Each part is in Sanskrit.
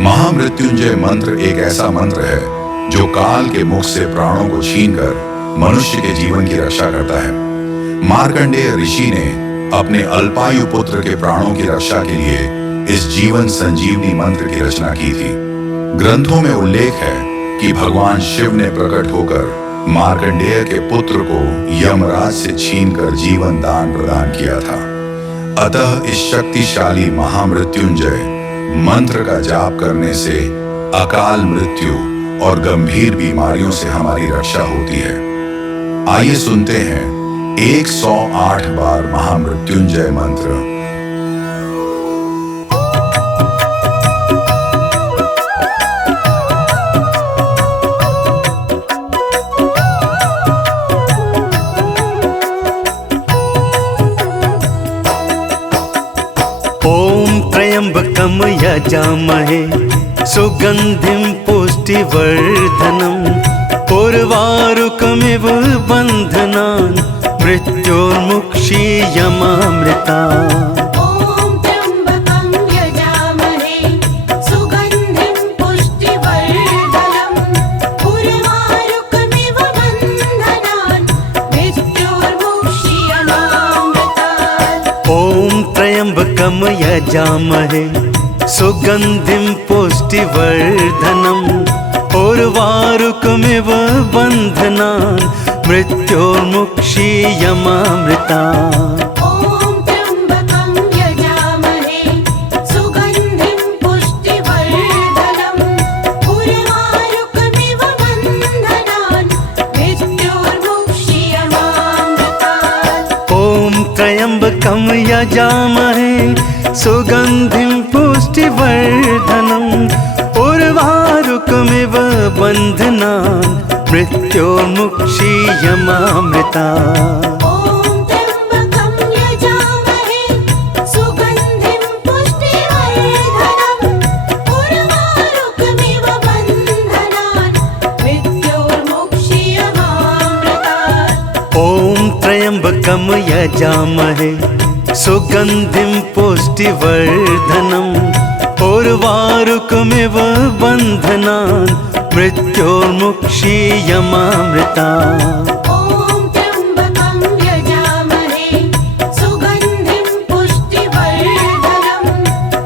महामृत्युंजय मंत्र एक ऐसा मंत्र है जो काल के मुख से प्राणों को छीनकर मनुष्य के जीवन की रक्षा करता है। मार्कंडेय ऋषि ने अपने अल्पायु पुत्र के प्राणों की रक्षा के लिए इस जीवन संजीवनी मंत्र की रचना की थी। ग्रंथों में उल्लेख है कि भगवान शिव ने प्रकट होकर मार्कंडेय के पुत्र को यमराज से छीनकर जीवन दान प्रदान किया था। अतः इस शक्तिशाली महामृत्युंजय मंत्र का जाप करने से अकाल मृत्यु और गंभीर बीमारियों से हमारी रक्षा होती है। आइए सुनते हैं 108 बार महामृत्युंजय मंत्र। ओम त्र्यंबकम यजामहे सुगंधिं पुष्टिवर्धनम् उर्वारुकमिव बन्धनान् मृत्योर्मुक्षीयमामृतात्। ओम त्र्यंबकं यजामहे सुगंधिं पुष्टिवर्धनम् उर्वारुकमिव बन्धनान् मृत्योर्मुक्षीयमामृतात्। ओम त्र्यंबकम यजामहे सुगंधिं पुष्टिवर्धनम् उर्वारुकमिव बन्धनान् मृत्योर्मुक्षीयमामृतात्। ओम त्र्यंबकं यजामहे सुगंधिं पुष्टिवर्धनम् उर्वारुकमिव बन्धनान् मृत्योर्मुक्षीयमामृतात्। ओम त्र्यंबकम यजामहे सुगंधिं पुष्टिवर्धनम् उर्वारुकमिव बन्धनान् मृत्योर्मुक्षीयमामृतात्। ओम त्र्यंबकं यजामहे सुगंधिं पुष्टिवर्धनम् उर्वारुकमिव बन्धनान् मृत्योर्मुक्षीयमामृतात्। ओम त्र्यंबकम यजामहे सुगंधिं पुष्टिवर्धनम् उर्वारुकमिव बन्धनान् मृत्योर्मुक्षीयमामृतात्। ओम त्र्यंबकं यजामहे सुगंधिं पुष्टिवर्धनम्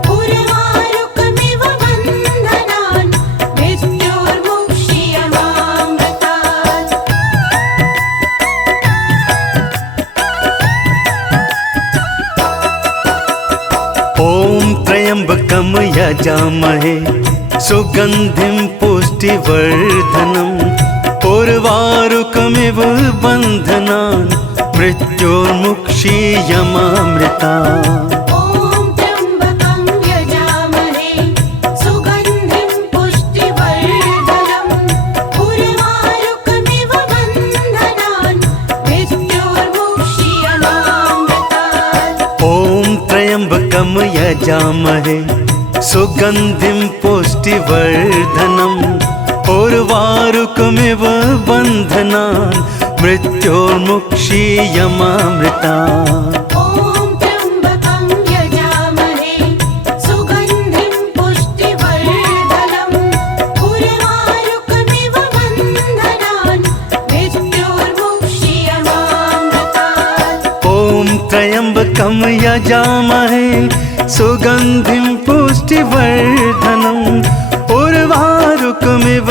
उर्वारुकमिव बन्धनान् मृत्योर्मुक्षीयमामृतात्। ओम त्र्यंबकम यजामहे सुगंधिं पुष्टिवर्धनम् उर्वारुकमिव बन्धनान् मृत्योर्मुक्षीयमामृतात्। ओम त्र्यंबकं यजामहे सुगंधिं पुष्टिवर्धनम् उर्वारुकमिव बन्धनान् मृत्योर्मुक्षीयमामृतात्। ओम त्र्यंबकम यजामहे सुगंधिं पुष्टिवर्धनम् उर्वारुकमिव बन्धनान् मृत्योर्मुक्षीयमामृतात्। ओम त्र्यंबकं यजामहे सुगंधिं पुष्टिवर्धनम् उर्वारुकमिव बन्धनान् मृत्योर्मुक्षीयमामृतात्। ओम त्र्यंबकम यजामहे सुगंधिं पुष्टिवर्धनम् उर्वारुकमिव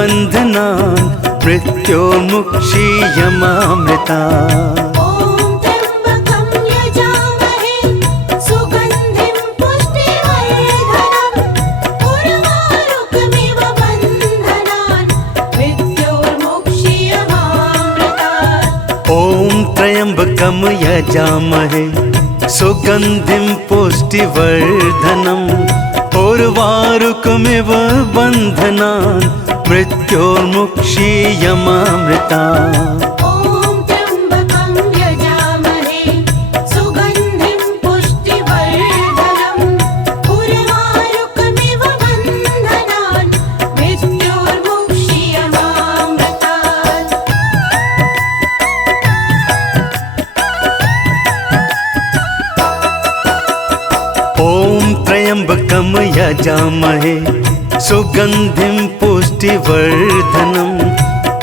बन्धनान् मृत्योर्मुक्षीयमामृतात्। ओम त्र्यंबकं यजामहे सुगंधिं पुष्टिवर्धनम् उर्वारुकमिव बन्धनान् मृत्योर्मुक्षीयमामृतात्। ओम त्र्यंबकम यजामहे सुगंधिं पुष्टिवर्धनम् उर्वारुकमिव बन्धनान् मृत्योर्मुक्षीयमामृतात्। ओम त्र्यंबकं यजामहे सुगंधिं पुष्टिवर्धनम् उर्वारुकमिव बन्धनान् मृत्योर्मुक्षीयमामृतात्। ओम त्र्यंबकम यजामहे यजामहे सुगन्धिं पुष्टिवर्धनम्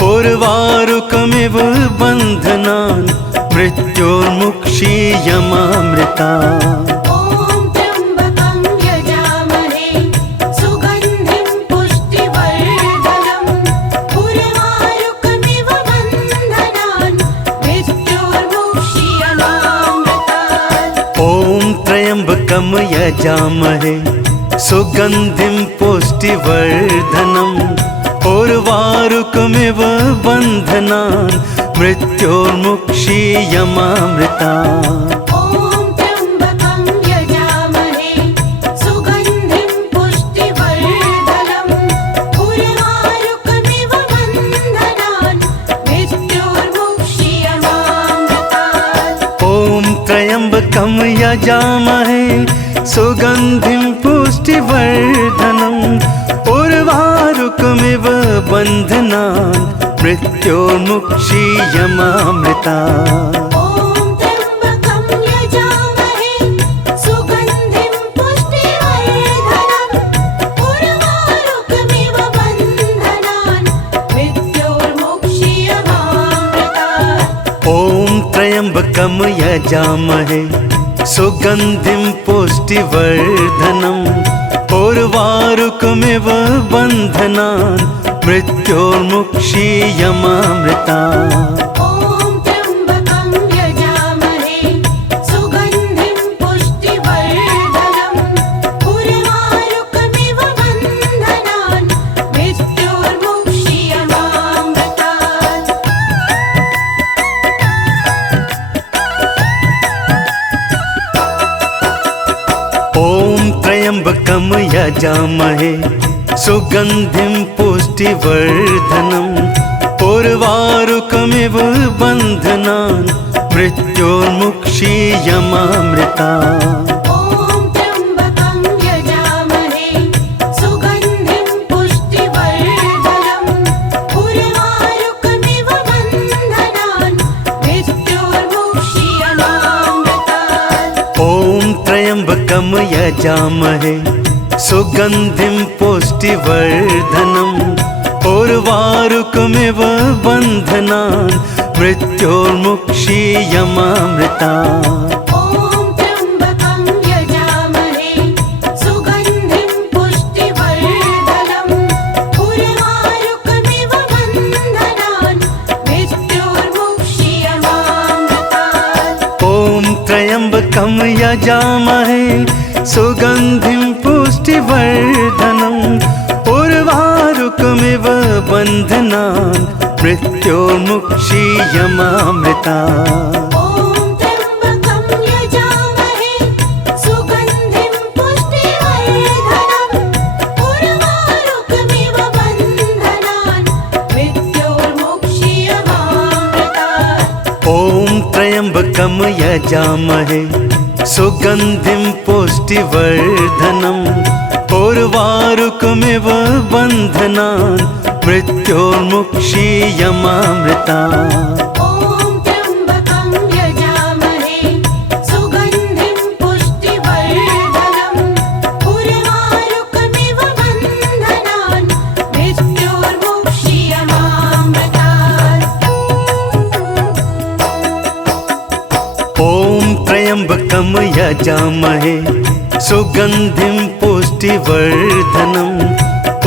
उर्वारुकमिव बन्धनान् मृत्योर्मुक्षीयमामृता ॐ त्र्यम्बकं यजामहे सुगन्धिं पुष्टिवर्धनम् उर्वारुकमिव बन्धनान् मृत्योर्मुक्षीयमामृतात् ॐ त्र्यम्बकं यजामहे सुगन्धिं पुष्टिवर्धनम् उर्वारुकमिव बन्धनान् मृत्योर्मुक्षीयमामृता ॐ त्र्यम्बकं यजामहे सुगन्धिं पुष्टिवर्धनम् उर्वारुकमिव बन्धनान् मृत्योर्मुक्षीयमामृतात् ॐ त्र्यम्बकं यजामहे सुगन्धिं पुष्टिवर्धनम् उर्वारुकमिव बन्धनान् मृत्योर्मुक्षीयमामृता ॐ त्र्यम्बकं यजामहे सुगन्धिं पुष्टिवर्धनम् उर्वारुकमिव बन्धनान् मृत्योर्मुक्षीयमामृतात् ॐ त्र्यम्बकं यजामहे सुगन्धिं पुष्टिवर्धनम् उर्वारुकमिव बन्धनान् मृत्योर्मुक्षीयमामृता ॐ त्र्यम्बकं यजामहे सुगन्धिं पुष्टिवर्धनम् उर्वारुकमिव बन्धनान् मृत्योर्मुक्षीयमामृतात् ॐ त्र्यम्बकं यजामहे सुगन्धिं पुष्टिवर्धनम् उर्वारुकमिव बन्धनान् मृत्योर्मुक्षीयमामृता ॐ त्र्यम्बकं यजामहे सुगन्धिं पुष्टिवर्धनम् उर्वारुकमिव बन्धनान् मृत्योर्मुक्षीयमामृतात् ॐ त्र्यम्बकं यजामहे सुगन्धिं पुष्टिवर्धनम् उर्वारुकमिव बन्धनान् मृत्योर्मुक्षीयमामृता ॐ त्र्यम्बकं यजामहे सुगन्धिं पुष्टिवर्धनम् उर्वारुकमिव बन्धनान् मृत्योर्मुक्षीयमामृतात् ॐ त्र्यम्बकं यजामहे सुगन्धिं पुष्टिवर्धनम् उर्वारुकमिव बन्धनान् मृत्योर्मुक्षीयमामृता ॐ त्र्यम्बकं यजामहे सुगन्धिं पुष्टिवर्धनम् उर्वारुकमिव बन्धनान् मृत्योर्मुक्षीयमामृतात् ॐ त्र्यम्बकं यजामहे सुगन्धिं पुष्टिवर्धनम् उर्वारुकमिव बन्धनान् मृत्योर्मुक्षीयमामृता ॐ त्र्यम्बकं यजामहे सुगन्धिं पुष्टिवर्धनम् उर्वारुकमिव बन्धनान् मृत्योर्मुक्षीयमामृतात् ॐ त्र्यम्बकं यजामहे सुगन्धिं पुष्टिवर्धनम्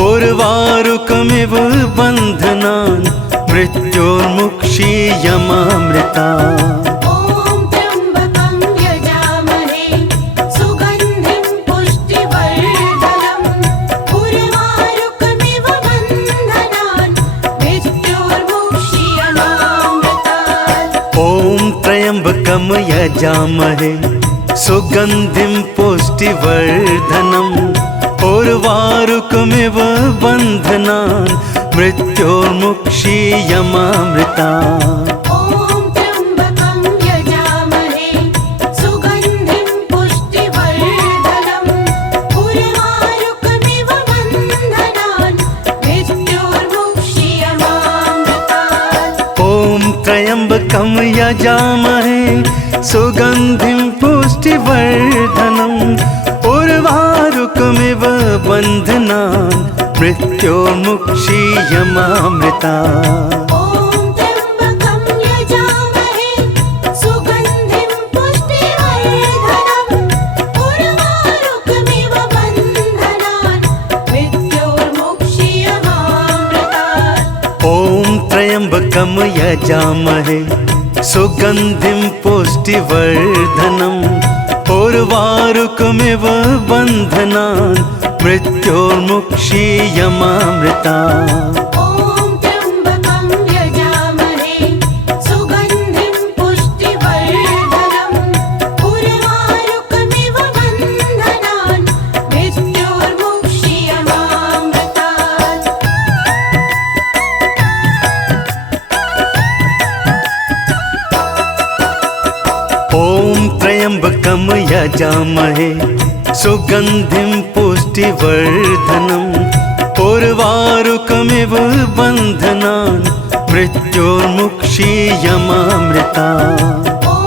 उर्वारुकमिव बन्धनान् मृत्योर्मुक्षीयमामृता ॐ त्र्यम्बकं यजामहे सुगन्धिं पुष्टिवर्धनम् उर्वारुकमिव बन्धनान् मृत्योर्मुक्षीयमामृतात् ॐ त्र्यम्बकं यजामहे सुगन्धिं पुष्टिवर्धनम् उर्वारुकमिव बन्धनान् मृत्योर्मुक्षीयमामृता ॐ त्र्यम्बकं यजामहे सुगन्धिं पुष्टिवर्धनम् उर्वारुकमिव बन्धनान् मृत्योर्मुक्षीयमामृतात् ॐ त्र्यम्बकं यजामहे सुगन्धिं पुष्टिवर्धनम् उर्वारुकमिव उर्वारुकमिव बन्धनान् मृत्योर्मुक्षीयमामृता ॐ त्र्यम्बकं यजामहे सुगन्धिं पुष्टिवर्धनम् उर्वारुकमिव बन्धनान् मृत्योर्मुक्षीयमामृतात् ॐ त्र्यम्बकं यजामहे सुगन्धिं पुष्टिवर्धनम् उर्वारुकमिव बन्धनान् मृत्योर्मुक्षीयमामृता ॐ त्र्यम्बकं यजामहे सुगन्धिं पुष्टिवर्धनम् उर्वारुकमिव बन्धनान् मृत्योर्मुक्षीयमामृतात् ॐ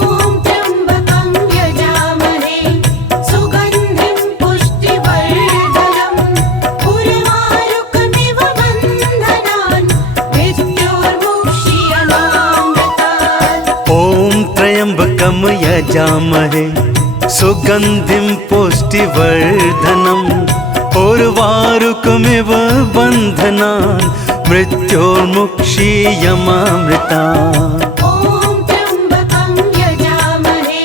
त्र्यम्बकं यजामहे सुगन्धिं पुष्टिवर्धनम् उर्वारुकमिव बन्धनान् मृत्योर्मुक्षीयमामृता ॐ त्र्यम्बकं यजामहे सुगन्धिं पुष्टिवर्धनम् उर्वारुकमिव बन्धनान् मृत्योर्मुक्षीयमामृतात् ॐ त्र्यम्बकं यजामहे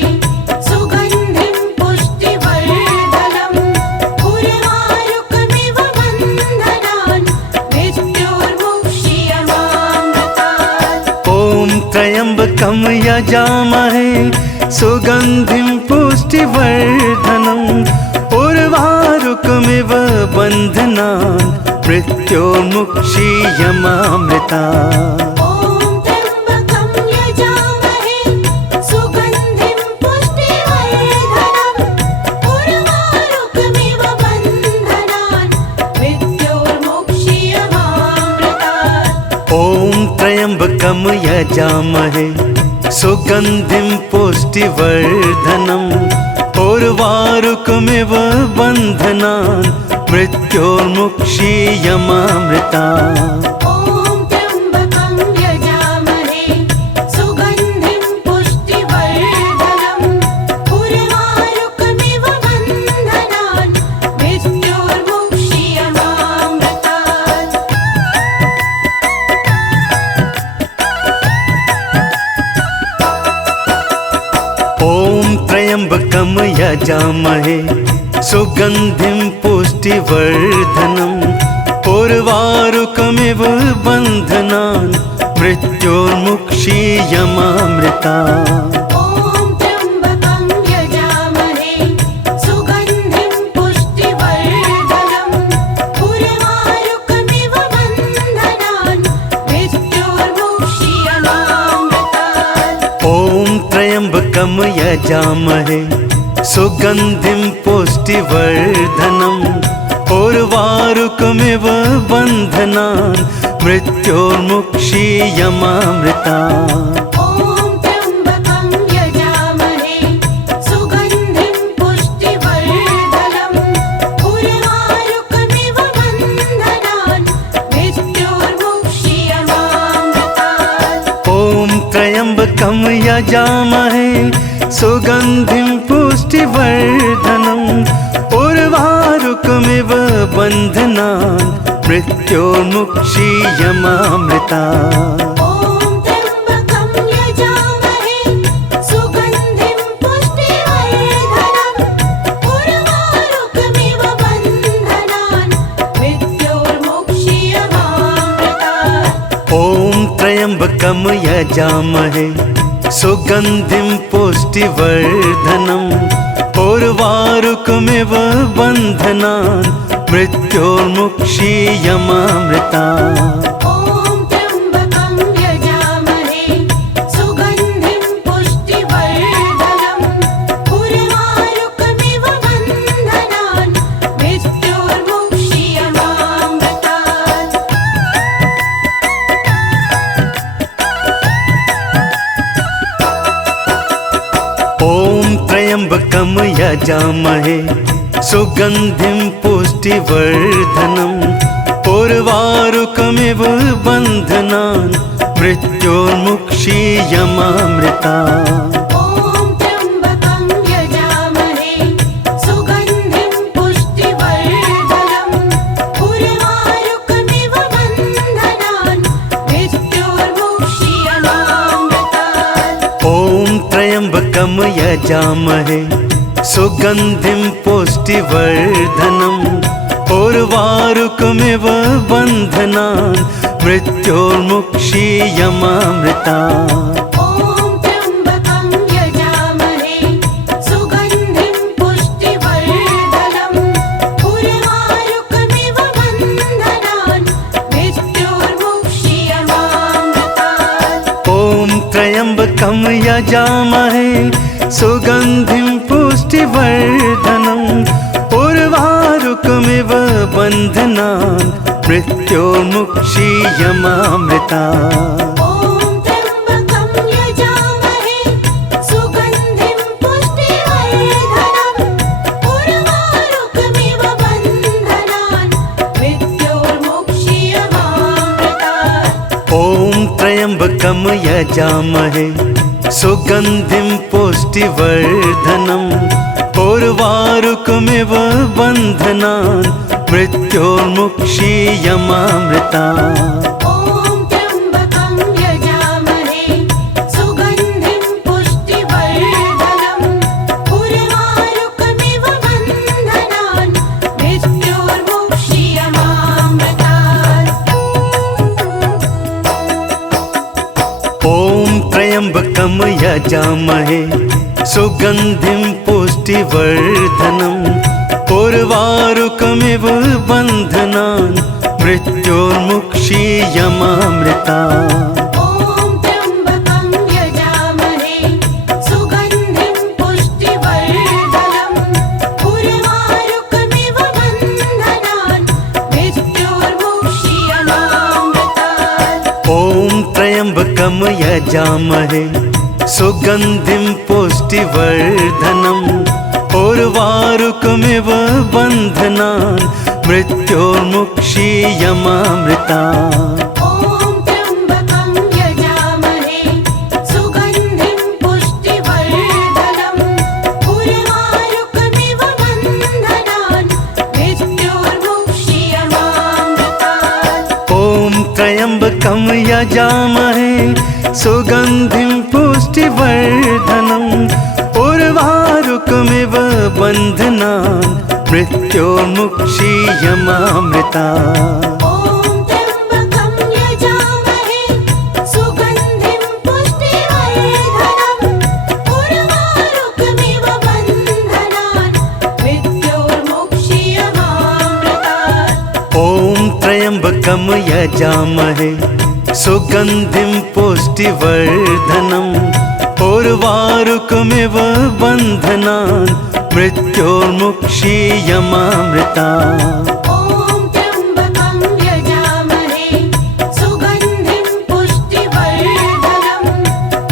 सुगन्धिं पुष्टिवर्धनम् उर्वारुकमिव बन्धनान् मृत्योर्मुक्षीयमामृता ॐ त्र्यम्बकं यजामहे सुगन्धिं पुष्टिवर्धनम् उर्वारुकमिव बन्धनान् मृत्योर्मुक्षीयमामृतात् ॐ त्र्यम्बकं यजामहे सुगन्धिं पुष्टिवर्धनम् उर्वारुकमिव बन्धनान् मृत्योर्मुक्षीयमामृता ॐ त्र्यम्बकं यजामहे सुगन्धिं पुष्टिवर्धनम् उर्वारुकमिव बन्धनान् मृत्योर्मुक्षीयमामृतात् ॐ त्र्यम्बकं यजामहे सुगन्धिं पुष्टिवर्धनम् उर्वारुकमिव बन्धनान् मृत्योर्मुक्षीयमामृता ॐ त्र्यम्बकं यजामहे सुगन्धिं पुष्टिवर्धनम् उर्वारुकमिव बन्धनान् मृत्योर्मुक्षीयमामृतात् ॐ त्र्यम्बकं यजामहे सुगन्धिं पुष्टिवर्धनम् उर्वारुकमिव बन्धनान् मृत्योर्मुक्षीयमामृता ॐ त्र्यम्बकं यजामहे सुगन्धिं पुष्टिवर्धनम् उर्वारुकमिव बन्धनान् मृत्योर्मुक्षीयमामृतात् ॐ त्र्यम्बकं यजामहे सुगन्धिं पुष्टिवर्धनम् उर्वारुकमिव बन्धनान् मृत्योर्मुक्षीयमामृता ॐ त्र्यम्बकं यजामहे सुगन्धिं पुष्टिवर्धनम् उर्वारुकमिव बन्धनान् मृत्योर्मुक्षीयमामृतात् ॐ त्र्यम्बकं यजामहे सुगन्धिं पुष्टिवर्धनम् उर्वारुकमिव बन्धनान् मृत्योर्मुक्षीयमामृता ॐ त्र्यम्बकं यजामहे सुगन्धिं पुष्टिवर्धनम् उर्वारुकमिव बन्धनान् मृत्योर्मुक्षीयमामृतात् ॐ त्र्यम्बकं यजामहे सुगन्धिं पुष्टिवर्धनम् उर्वारुकमिव बन्धनान् मृत्योर्मुक्षीयमामृता ॐ त्र्यम्बकं यजामहे सुगन्धिं पुष्टिवर्धनम् उर्वारुकमिव बन्धनान् मृत्योर्मुक्षीयमामृतात् ॐ त्र्यम्बकं यजामहे सुगन्धिं पुष्टिवर्धनम् उर्वारुकमिव बन्धनान् मृत्योर्मुक्षीयमामृता। ॐ त्र्यम्बकं यजामहे सुगन्धिं पुष्टिवर्धनम् उर्वारुकमिव बन्धनान् मृत्योर्मुक्षीयमामृतात्। ॐ त्र्यम्बकं यजामहे सुगन्धिं पुष्टिवर्धनम् उर्वारुकमिव बन्धनान् मृत्योर्मुक्षीयमामृता। ॐ त्र्यम्बकं यजामहे सुगन्धिं पुष्टिवर्धनम् उर्वारुकमिव बन्धनान् मृत्योर्मुक्षीयमामृतात्। ॐ त्र्यम्बकं यजामहे सुगन्धिं पुष्टिवर्धनम् उर्वारुकमिव बन्धनान् मृत्योर्मुक्षीयमामृता। ॐ त्र्यम्बकं यजामहे सुगन्धिं पुष्टिवर्धनम् उर्वारुकमिव बन्धनान् मृत्योर्मुक्षीयमामृतात्। ॐ त्र्यम्बकं यजामहे सुगन्धिं पुष्टिवर्धनम् उर्वारुकमिव बन्धनान् मृत्योर्मुक्षीयमामृता। ॐ त्र्यम्बकं यजामहे सुगन्धिं पुष्टिवर्धनम् उर्वारुकमिव बन्धनान् मृत्योर्मुक्षीयमामृतात्। ॐ त्र्यम्बकं यजामहे सुगन्धिं पुष्टिवर्धनम् उर्वारुकमिव बन्धनान् मृत्योर्मुक्षीयमामृता। ॐ त्र्यम्बकं यजामहे सुगन्धिं पुष्टिवर्धनम् उर्वारुकमिव बन्धनान् मृत्योर्मुक्षीयमामृतात्। ॐ त्र्यम्बकं यजामहे सुगन्धिं पुष्टिवर्धनम् उर्वारुकमिव बन्धनान् मृत्योर्मुक्षीयमामृता। ॐ त्र्यम्बकं यजामहे सुगन्धिं पुष्टिवर्धनम् उर्वारुकमिव बन्धनान् मृत्योर्मुक्षीयमामृतात्। ॐ त्र्यम्बकं यजामहे सुगन्धिं पुष्टिवर्धनम् उर्वारुकमिव बन्धनान् मृत्योर्मुक्षीयमामृता। ॐ त्र्यम्बकं यजामहे सुगन्धिं पुष्टिवर्धनम् उर्वारुकमिव बन्धनान् मृत्योर्मुक्षीयमामृतात्। ॐ त्र्यम्बकं यजामहे सुगन्धिं पुष्टिवर्धनम् उर्वारुकमिव बन्धनान् मृत्योर्मुक्षीयमामृता। ॐ त्र्यम्बकं यजामहे सुगन्धिं पुष्टिवर्धनम्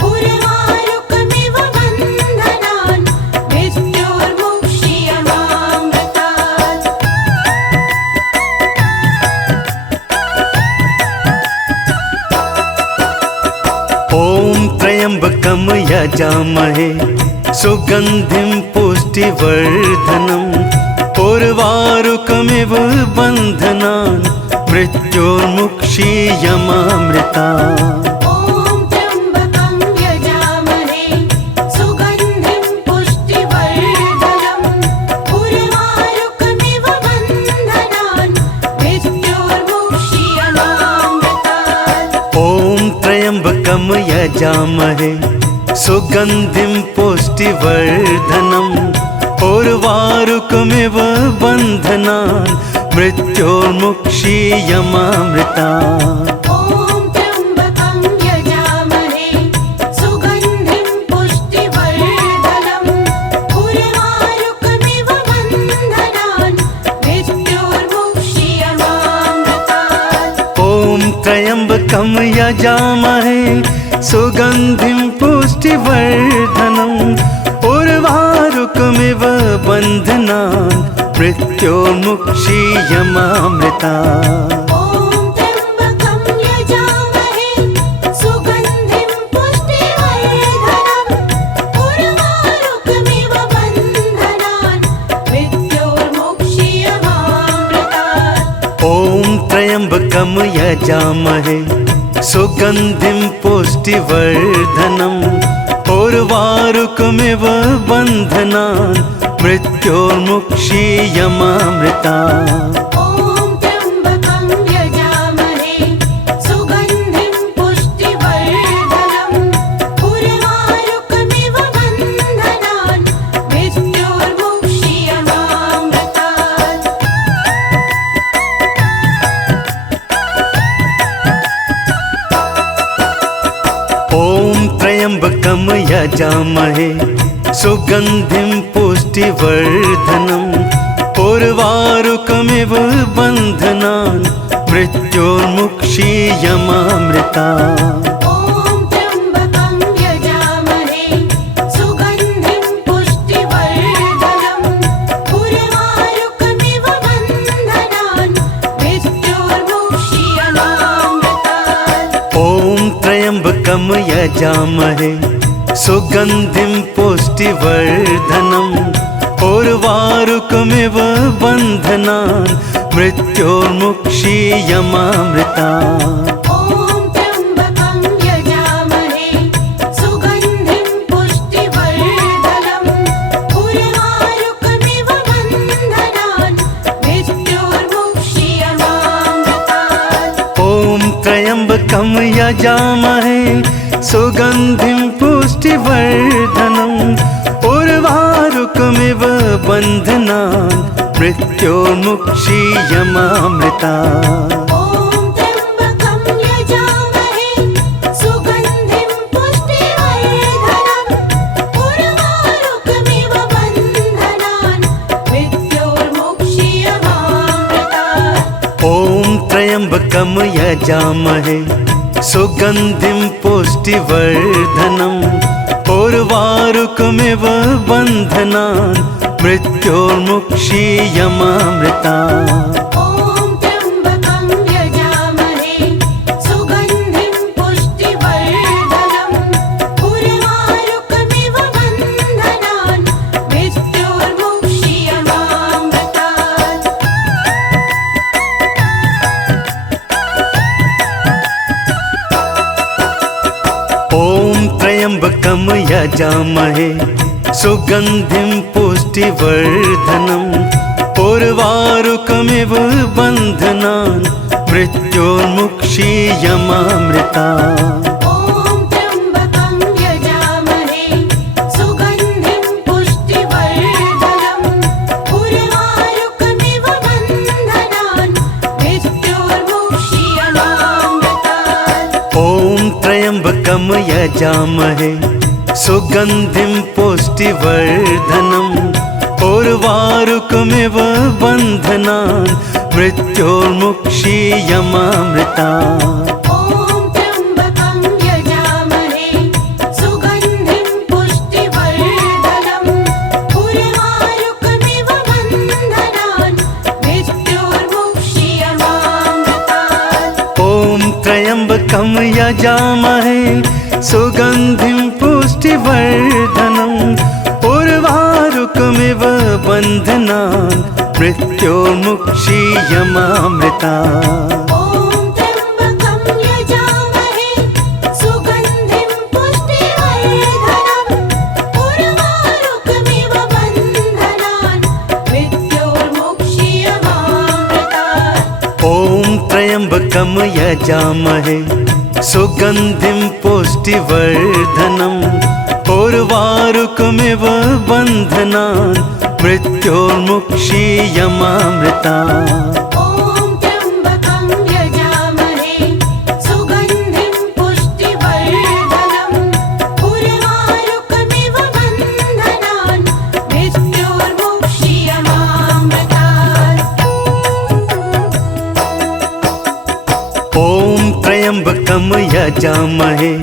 उर्वारुकमिव बन्धनान् मृत्योर्मुक्षीयमामृतात्। ॐ त्र्यम्बकं यजामहे सुगन्धिं पुष्टिवर्धनम् उर्वारुकमिव बन्धनान् मृत्योर्मुक्षीयमामृता। ॐ त्र्यम्बकं यजामहे सुगन्धिं पुष्टिवर्धनम् उर्वारुकमिव बन्धनान् मृत्योर्मुक्षीयमामृतात्। ॐ त्र्यम्बकं यजामहे सुगन्धिं पुष्टिवर्धनम् उर्वारुकमिव बन्धनान् मृत्योर्मुक्षीयमामृता। ॐ त्र्यम्बकं यजामहे सुगन्धिं पुष्टिवर्धनम् उर्वारुकमिव बन्धनान् मृत्योर्मुक्षीयमामृतात्। ॐ त्र्यम्बकं यजामहे सुगन्धिं पुष्टिवर्धनम् उर्वारुकमिव बन्धनान् मृत्योर्मुक्षीयमामृता। ॐ त्र्यम्बकं यजामहे सुगन्धिं पुष्टिवर्धनम् उर्वारुकमिव बन्धनान् मृत्योर्मुक्षीयमामृतात्। ॐ त्र्यम्बकं यजामहे सुगन्धिं पुष्टिवर्धनम् उर्वारुकमिव बन्धनान् मृत्योर्मुक्षीयमामृता। ॐ त्र्यम्बकं यजामहे सुगन्धिं पुष्टिवर्धनम् उर्वारुकमिव बन्धनान् मृत्योर्मुक्षीयमामृतात्। ॐ त्र्यम्बकं यजामहे सुगन्धिं पुष्टिवर्धनम् उर्वारुकमिव बन्धनान् मृत्योर्मुक्षीयमामृता। ॐ त्र्यम्बकं यजामहे सुगन्धिं पुष्टिवर्धनम् उर्वारुकमिव बन्धनान् मृत्योर्मुक्षीयमामृतात्। ॐ त्र्यम्बकं यजामहे सुगन्धिं पुष्टिवर्धनम् उर्वारुकमिव बन्धनान् मृत्योर्मुक्षीयमामृता। ॐ त्र्यम्बकं यजामहे सुगन्धिं पुष्टिवर्धनम् उर्वारुकमिव बन्धनान् मृत्योर्मुक्षीयमामृतात्। ॐ त्र्यम्बकं यजामहे सुगन्धिं पुष्टिवर्धनम् उर्वारुकमिव बन्धनान् मृत्योर्मुक्षीयमामृता। ॐ त्र्यम्बकं यजामहे सुगन्धिं पुष्टिवर्धनम् उर्वारुकमिव बन्धनान् मृत्योर्मुक्षीयमामृतात्। ॐ त्र्यम्बकं यजामहे सुगन्धिं पुष्टिवर्धनम् उर्वारुकमिव बन्धनान् मृत्योर्मुक्षीयमामृता। ॐ त्र्यम्बकं यजामहे सुगन्धिं पुष्टिवर्धनम् उर्वारुकमिव बन्धनान् मृत्योर्मुक्षीयमामृतात्। ॐ त्र्यम्बकं यजामहे सुगन्धिं पुष्टिवर्धनम् उर्वारुकमिव बन्धनान् मृत्योर्मुक्षीयमामृता। ॐ त्र्यम्बकं यजामहे सुगन्धिं पुष्टिवर्धनम् उर्वारुकमिव बन्धनान् मृत्योर्मुक्षीयमामृतात्। ॐ त्र्यम्बकं यजामहे सुगन्धिं पुष्टिवर्धनम् उर्वारुकमिव बन्धनान् मृत्योर्मुक्षीयमामृता। ॐ त्र्यम्बकं यजामहे सुगन्धिं पुष्टिवर्धनम् उर्वारुकमिव बन्धनान् मृत्योर्मुक्षीयमामृतात्। ॐ त्र्यम्बकं यजामहे सुगन्धिं पुष्टिवर्धनम् उर्वारुकमिव बन्धनान् मृत्योर्मुक्षीयमामृता। ॐ त्र्यम्बकं यजामहे सुगन्धिं पुष्टिवर्धनम् उर्वारुकमिव बन्धनान् मृत्योर्मुक्षीयमामृतात्। ॐ त्र्यम्बकं यजामहे सुगन्धिं पुष्टिवर्धनम् उर्वारुकमिव बन्धनान् मृत्योर्मुक्षीयमामृता। ॐ त्र्यम्बकं यजामहे सुगन्धिं पुष्टिवर्धनम् उर्वारुकमिव बन्धनान् मृत्योर्मुक्षीयमामृतात्। ॐ त्र्यम्बकं यजामहे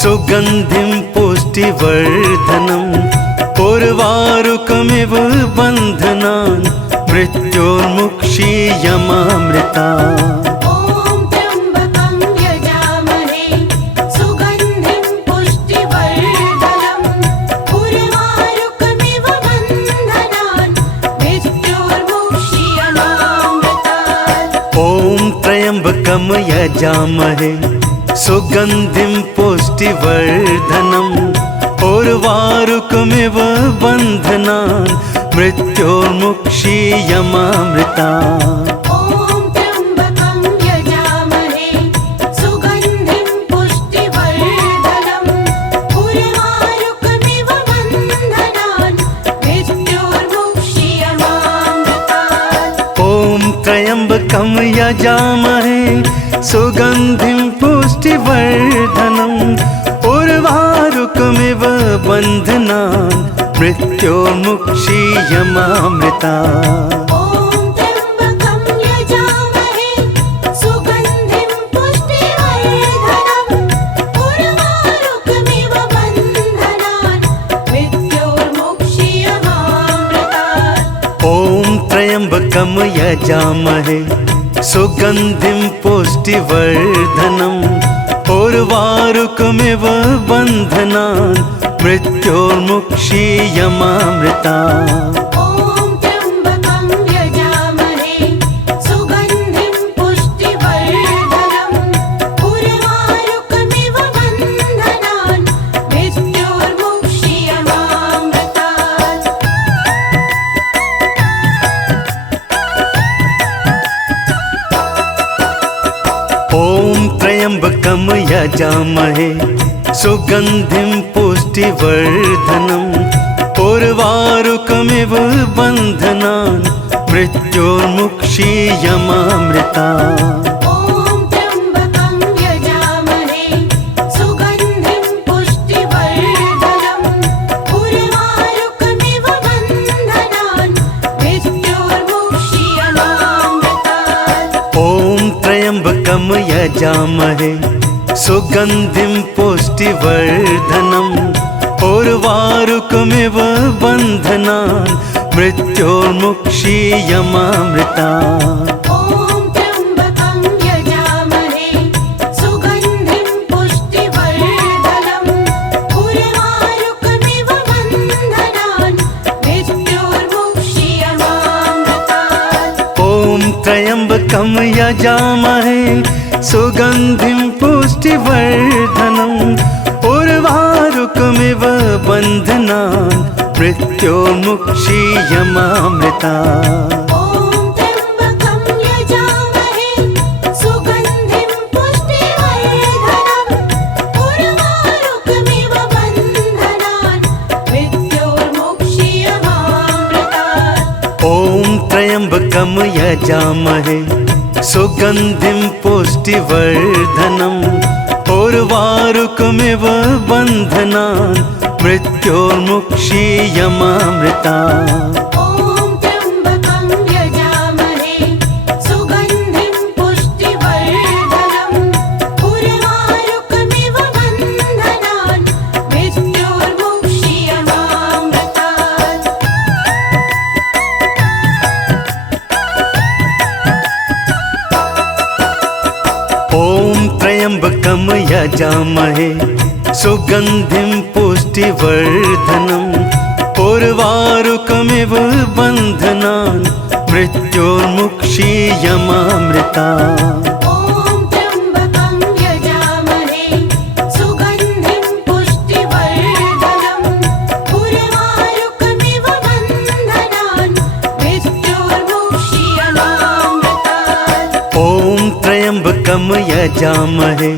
सुगन्धिं पुष्टिवर्धनम् उर्वारुकमिव बन्धनान् मृत्योर्मुक्षीयमामृता। ॐ त्र्यम्बकं यजामहे सुगन्धिं पुष्टिवर्धनम् उर्वारुकमिव बन्धनान् मृत्योर्मुक्षीयमामृतात्। ॐ त्र्यम्बकं यजामहे सुगन्धिं पुष्टिवर्धनम् उर्वारुकमिव बन्धनान् मृत्योर्मुक्षीयमामृता। ॐ त्र्यम्बकं यजामहे सुगन्धिं पुष्टिवर्धनम् उर्वारुकमिव बन्धनान् मृत्योर्मुक्षीयमामृतात्। ॐ त्र्यम्बकं यजामहे सुगन्धिं पुष्टिवर्धनम् उर्वारुकमिव बन्धनान् मृत्योर्मुक्षीयमामृता। ॐ त्र्यम्बकं यजामहे सुगन्धिं पुष्टिवर्धनम् उर्वारुकमिव बन्धनान् मृत्योर्मुक्षीयमामृतात्। ॐ त्र्यम्बकं यजामहे सुगन्धिं पुष्टिवर्धनम् उर्वारुकमिव बन्धनान् मृत्योर्मुक्षीयमामृता। ॐ त्र्यम्बकं यजामहे सुगन्धिं पुष्टिवर्धनम् उर्वारुकमिव बन्धनान् मृत्योर्मुक्षीयमामृतात्। ॐ त्र्यम्बकं यजामहे सुगन्धिं पुष्टिवर्धनम् उर्वारुकमिव बन्धनान् मृत्योर्मुक्षीयमामृता। ॐ त्र्यम्बकं यजामहे सुगन्धिं पुष्टिवर्धनम् उर्वारुकमिव बन्धनान् मृत्योर्मुक्षीयमामृतात्। ॐ त्र्यम्बकं यजामहे सुगन्धिं पुष्टिवर्धनम् उर्वारुकमिव बन्धनान् मृत्योर्मुक्षीयमामृता। ॐ त्र्यम्बकं यजामहे सुगन्धिं पुष्टिवर्धनम् उर्वारुकमिव बन्धनान् मृत्योर्मुक्षीयमामृतात्। ॐ त्र्यम्बकं यजामहे सुगन्धिं पुष्टिवर्धनम् उर्वारुकमिव बन्धनान् मृत्योर्मुक्षीयमामृता। ॐ त्र्यम्बकं यजामहे सुगन्धिं पुष्टिवर्धनम् उर्वारुकमिव बन्धनान् मृत्योर्मुक्षीयमामृतात्। ॐ त्र्यम्बकं यजामहे सुगन्धिं पुष्टिवर्धनम् उर्वारुकमिव बन्धनान् मृत्योर्मुक्षीयमामृता। ॐ त्र्यम्बकं यजामहे सुगन्धिं पुष्टिवर्धनम् उर्वारुकमिव बन्धनान् मृत्योर्मुक्षीयमामृतात्। ॐ त्र्यम्बकं यजामहे सुगन्धिं पुष्टिवर्धनम् उर्वारुकमिव बन्धनान् मृत्योर्मुक्षीयमामृता। ॐ त्र्यम्बकं यजामहे सुगन्धिं पुष्टिवर्धनम् उर्वारुकमिव बन्धनान् मृत्योर्मुक्षीयमामृतात्। ॐ त्र्यम्बकं यजामहे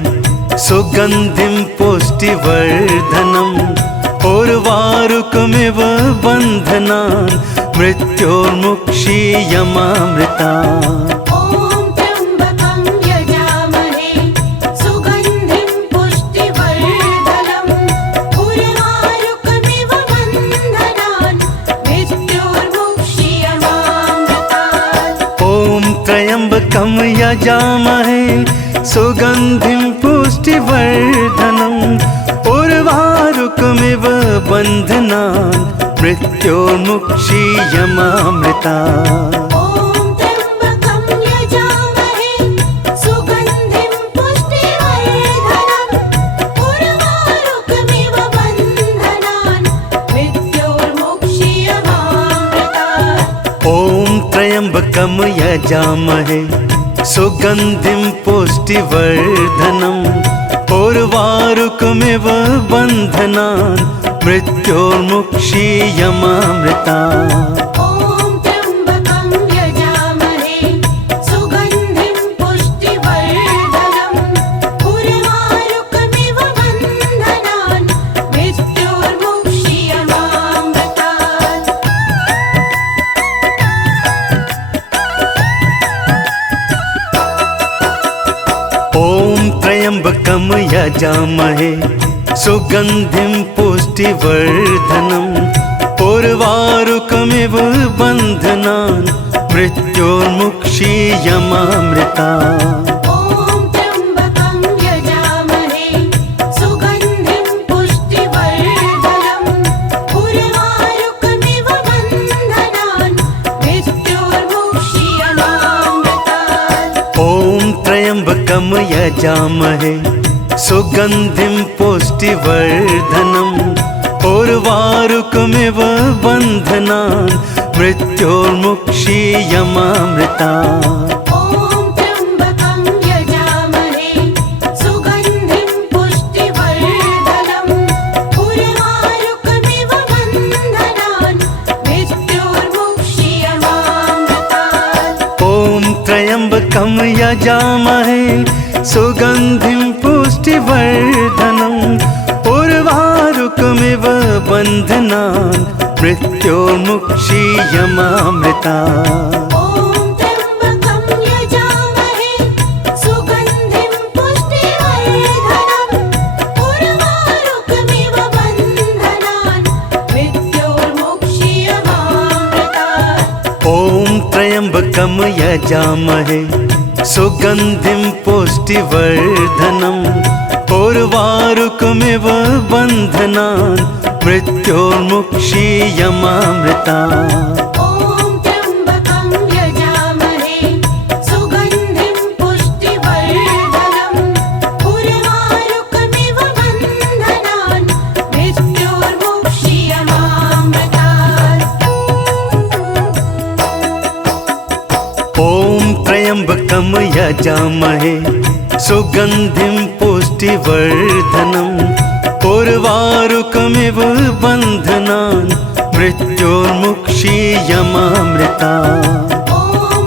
सुगन्धिं पुष्टिवर्धनम् उर्वारुकमिव बन्धनान् मृत्योर्मुक्षीयमामृता। ॐ त्र्यम्बकं यजामहे सुगन्धिं पुष्टिवर्धनम् उर्वारुकमिव बन्धनान् मृत्योर्मुक्षीयमामृतात्। ॐ त्र्यम्बकं यजामहे सुगन्धिं पुष्टिवर्धनम् उर्वारुकमिव बन्धनान् मृत्योर्मुक्षीयमामृता। ॐ त्र्यम्बकं यजामहे सुगन्धिं पुष्टिवर्धनम् उर्वारुकमिव बन्धनान् मृत्योर्मुक्षीयमामृतात्। ॐ त्र्यम्बकं यजामहे सुगन्धिं पुष्टिवर्धनम् उर्वारुकमिव बन्धनान् मृत्योर्मुक्षीयमामृता। ॐ त्र्यम्बकं यजामहे सुगन्धिं पुष्टिवर्धनम् उर्वारुकमिव बन्धनान् मृत्योर्मुक्षीयमामृतात्। ॐ त्र्यम्बकं यजामहे सुगन्धिं पुष्टिवर्धनम् उर्वारुकमिव बन्धनान् मृत्योर्मुक्षीयमामृता। ॐ त्र्यम्बकं यजामहे सुगन्धिं पुष्टिवर्धनम् उर्वारुकमिव बन्धनान् मृत्योर्मुक्षीयमामृतात्। ॐ त्र्यम्बकं यजामहे सुगन्धिं पुष्टिवर्धनम् उर्वारुकमिव बन्धनान् मृत्योर्मुक्षीयमामृता। ॐ त्र्यम्बकं यजामहे सुगन्धिं पुष्टिवर्धनम् उर्वारुकमिव बन्धनान् मृत्योर्मुक्षीयमामृतात्। ॐ त्र्यम्बकं यजामहे सुगन्धिं पुष्टिवर्धनम् उर्वारुकमिव बन्धनान् मृत्योर्मुक्षीयमामृता। ॐ त्र्यम्बकं यजामहे सुगन्धिं पुष्टिवर्धनम् उर्वारुकमिव बन्धनान् मृत्योर्मुक्षीयमामृतात्। ॐ त्र्यम्बकं यजामहे सुगन्धिं पुष्टिवर्धनम् उर्वारुकमिव बन्धनान् मृत्योर्मुक्षीयमामृता। ॐ त्र्यम्बकं यजामहे सुगन्धिं पुष्टिवर्धनम् उर्वारुकमिव बन्धनान् मृत्योर्मुक्षीयमामृतात्। ॐ त्र्यम्बकं यजामहे सुगन्धिं पुष्टिवर्धनम् उर्वारुकमिव बन्धनान् मृत्योर्मुक्षीयमामृता। ॐ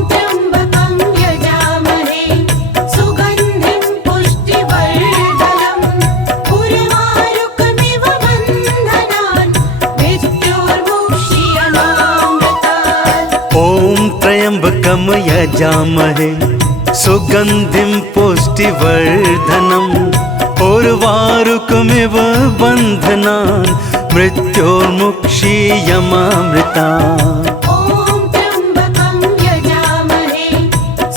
त्र्यम्बकं यजामहे सुगन्धिं पुष्टिवर्धनम् उर्वारुकमिव बन्धनान् मृत्योर्मुक्षीयमामृतात्। ॐ त्र्यम्बकं यजामहे सुगन्धिं पुष्टिवर्धनम् उर्वारुकमिव बन्धनान् मृत्योर्मुक्षीयमामृता। ॐ त्र्यम्बकं यजामहे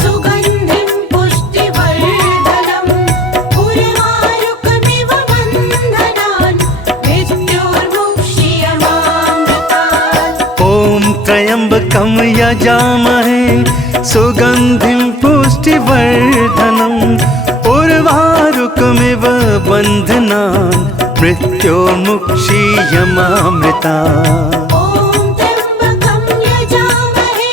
सुगन्धिं पुष्टिवर्धनम् उर्वारुकमिव बन्धनान् मृत्योर्मुक्षीयमामृतात्। ॐ त्र्यम्बकं यजामहे सुगन्धिं पुष्टिवर्धनम् उर्वारुकमिव बन्धनान् मृत्योर्मुक्षीयमामृता। ॐ त्र्यम्बकं यजामहे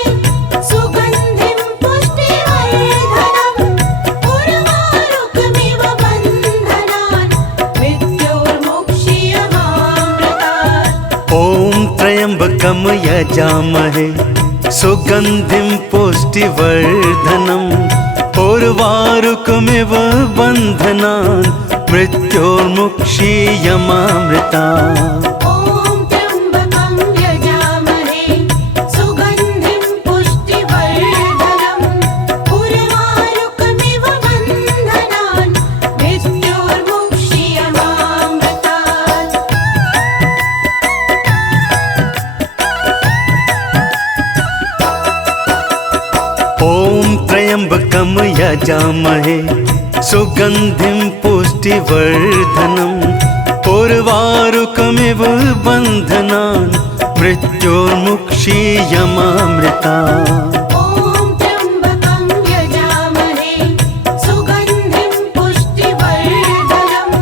सुगन्धिं पुष्टिवर्धनम् उर्वारुकमिव बन्धनान् मृत्योर्मुक्षीयमामृतात्। ॐ त्र्यम्बकं यजामहे सुगन्धिं पुष्टिवर्धनम् उर्वारुकमिव बन्धनान् मृत्योर्मुक्षीयमामृता। ॐ त्र्यम्बकं यजामहे सुगन्धिं पुष्टिवर्धनम् उर्वारुकमिव बन्धनान् मृत्योर्मुक्षीयमामृतात्। त्र्यम्बकं यजामहे सुगन्धिं पुष्टिवर्धनम् उर्वारुकमिव बन्धनान् मृत्योर्मुक्षीयमामृता। ॐ त्र्यम्बकं यजामहे सुगन्धिं पुष्टिवर्धनम्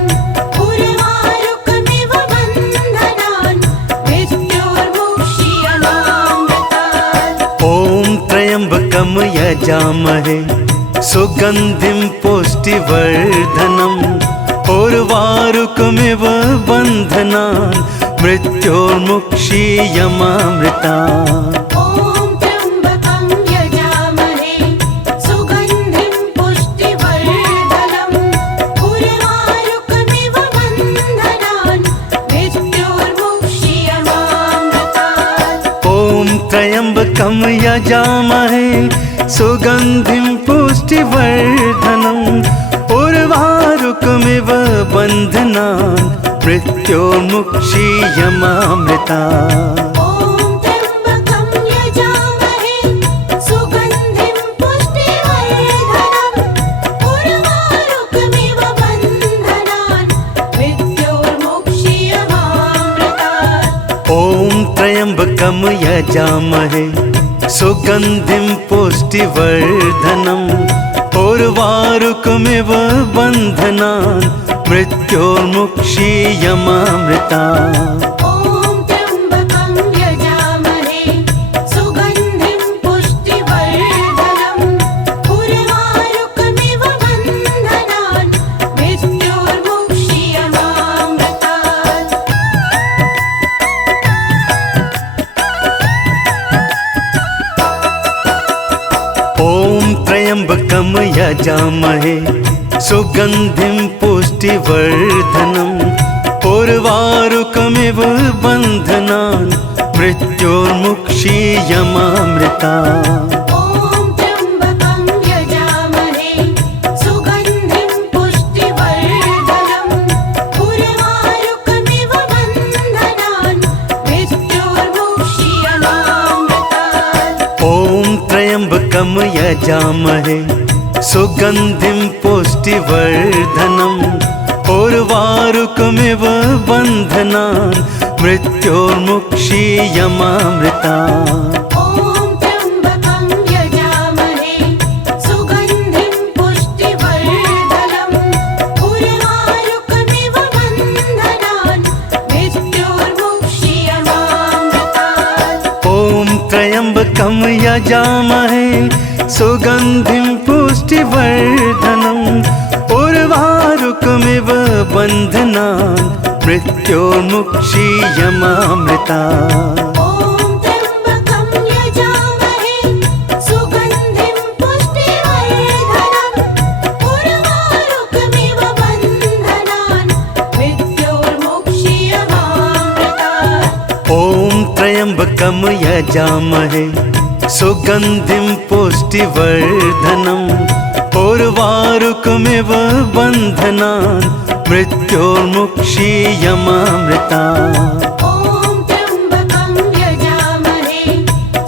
उर्वारुकमिव बन्धनान् मृत्योर्मुक्षीयमामृतात्। ॐ त्र्यम्बकं यजामहे सुगन्धिं पुष्टिवर्धनम् उर्वारुकमिव बन्धनान् मृत्योर्मुक्षीयमामृता। ॐ त्र्यम्बकं यजामहे सुगन्धिं पुष्टिवर्धनम् उर्वारुकमिव बन्धनान् मृत्योर्मुक्षीयमामृतात्। ॐ त्र्यम्बकं यजामहे सुगन्धिं पुष्टिवर्धनम् उर्वारुकमिव बन्धनान् मृत्योर्मुक्षीयमामृता। ॐ त्र्यम्बकं यजामहे सुगन्धिं पुष्टिवर्धनम् उर्वारुकमिव बन्धनान् मृत्योर्मुक्षीयमामृतात्। ॐ त्र्यम्बकं यजामहे सुगन्धिं पुष्टिवर्धनम् उर्वारुकमिव बन्धनान् मृत्योर्मुक्षीयमामृता। ॐ त्र्यम्बकं यजामहे सुगन्धिं पुष्टिवर्धनम् उर्वारुकमिव बन्धनान् मृत्योर्मुक्षीयमामृतात्। ॐ त्र्यम्बकं यजामहे सुगन्धिं पुष्टिवर्धनम् उर्वारुकमिव बन्धनान् मृत्योर्मुक्षीयमामृता। ॐ त्र्यम्बकं यजामहे सुगन्धिं पुष्टिवर्धनम् उर्वारुकमिव बन्धनान् मृत्योर्मुक्षीयमामृतात्। ॐ त्र्यम्बकं यजामहे सुगन्धिं पुष्टिवर्धनम् उर्वारुकमिव बन्धनान् मृत्योर्मुक्षीयमामृता। ॐ त्र्यम्बकं यजामहे सुगन्धिं पुष्टिवर्धनम् उर्वारुकमिव बन्धनान् मृत्योर्मुक्षीयमामृतात्। ॐ त्र्यम्बकं यजामहे सुगन्धिं पुष्टिवर्धनम् उर्वारुकमिव बन्धनान् मृत्योर्मुक्षीयमामृता। ॐ त्र्यम्बकं यजामहे सुगन्धिं पुष्टिवर्धनम् उर्वारुकमिव बन्धनान् मृत्योर्मुक्षीयमामृतात्। ॐ त्र्यम्बकं यजामहे सुगन्धिं पुष्टिवर्धनम् उर्वारुकमिव बन्धनान् मृत्योर्मुक्षीयमामृता। ॐ त्र्यम्बकं यजामहे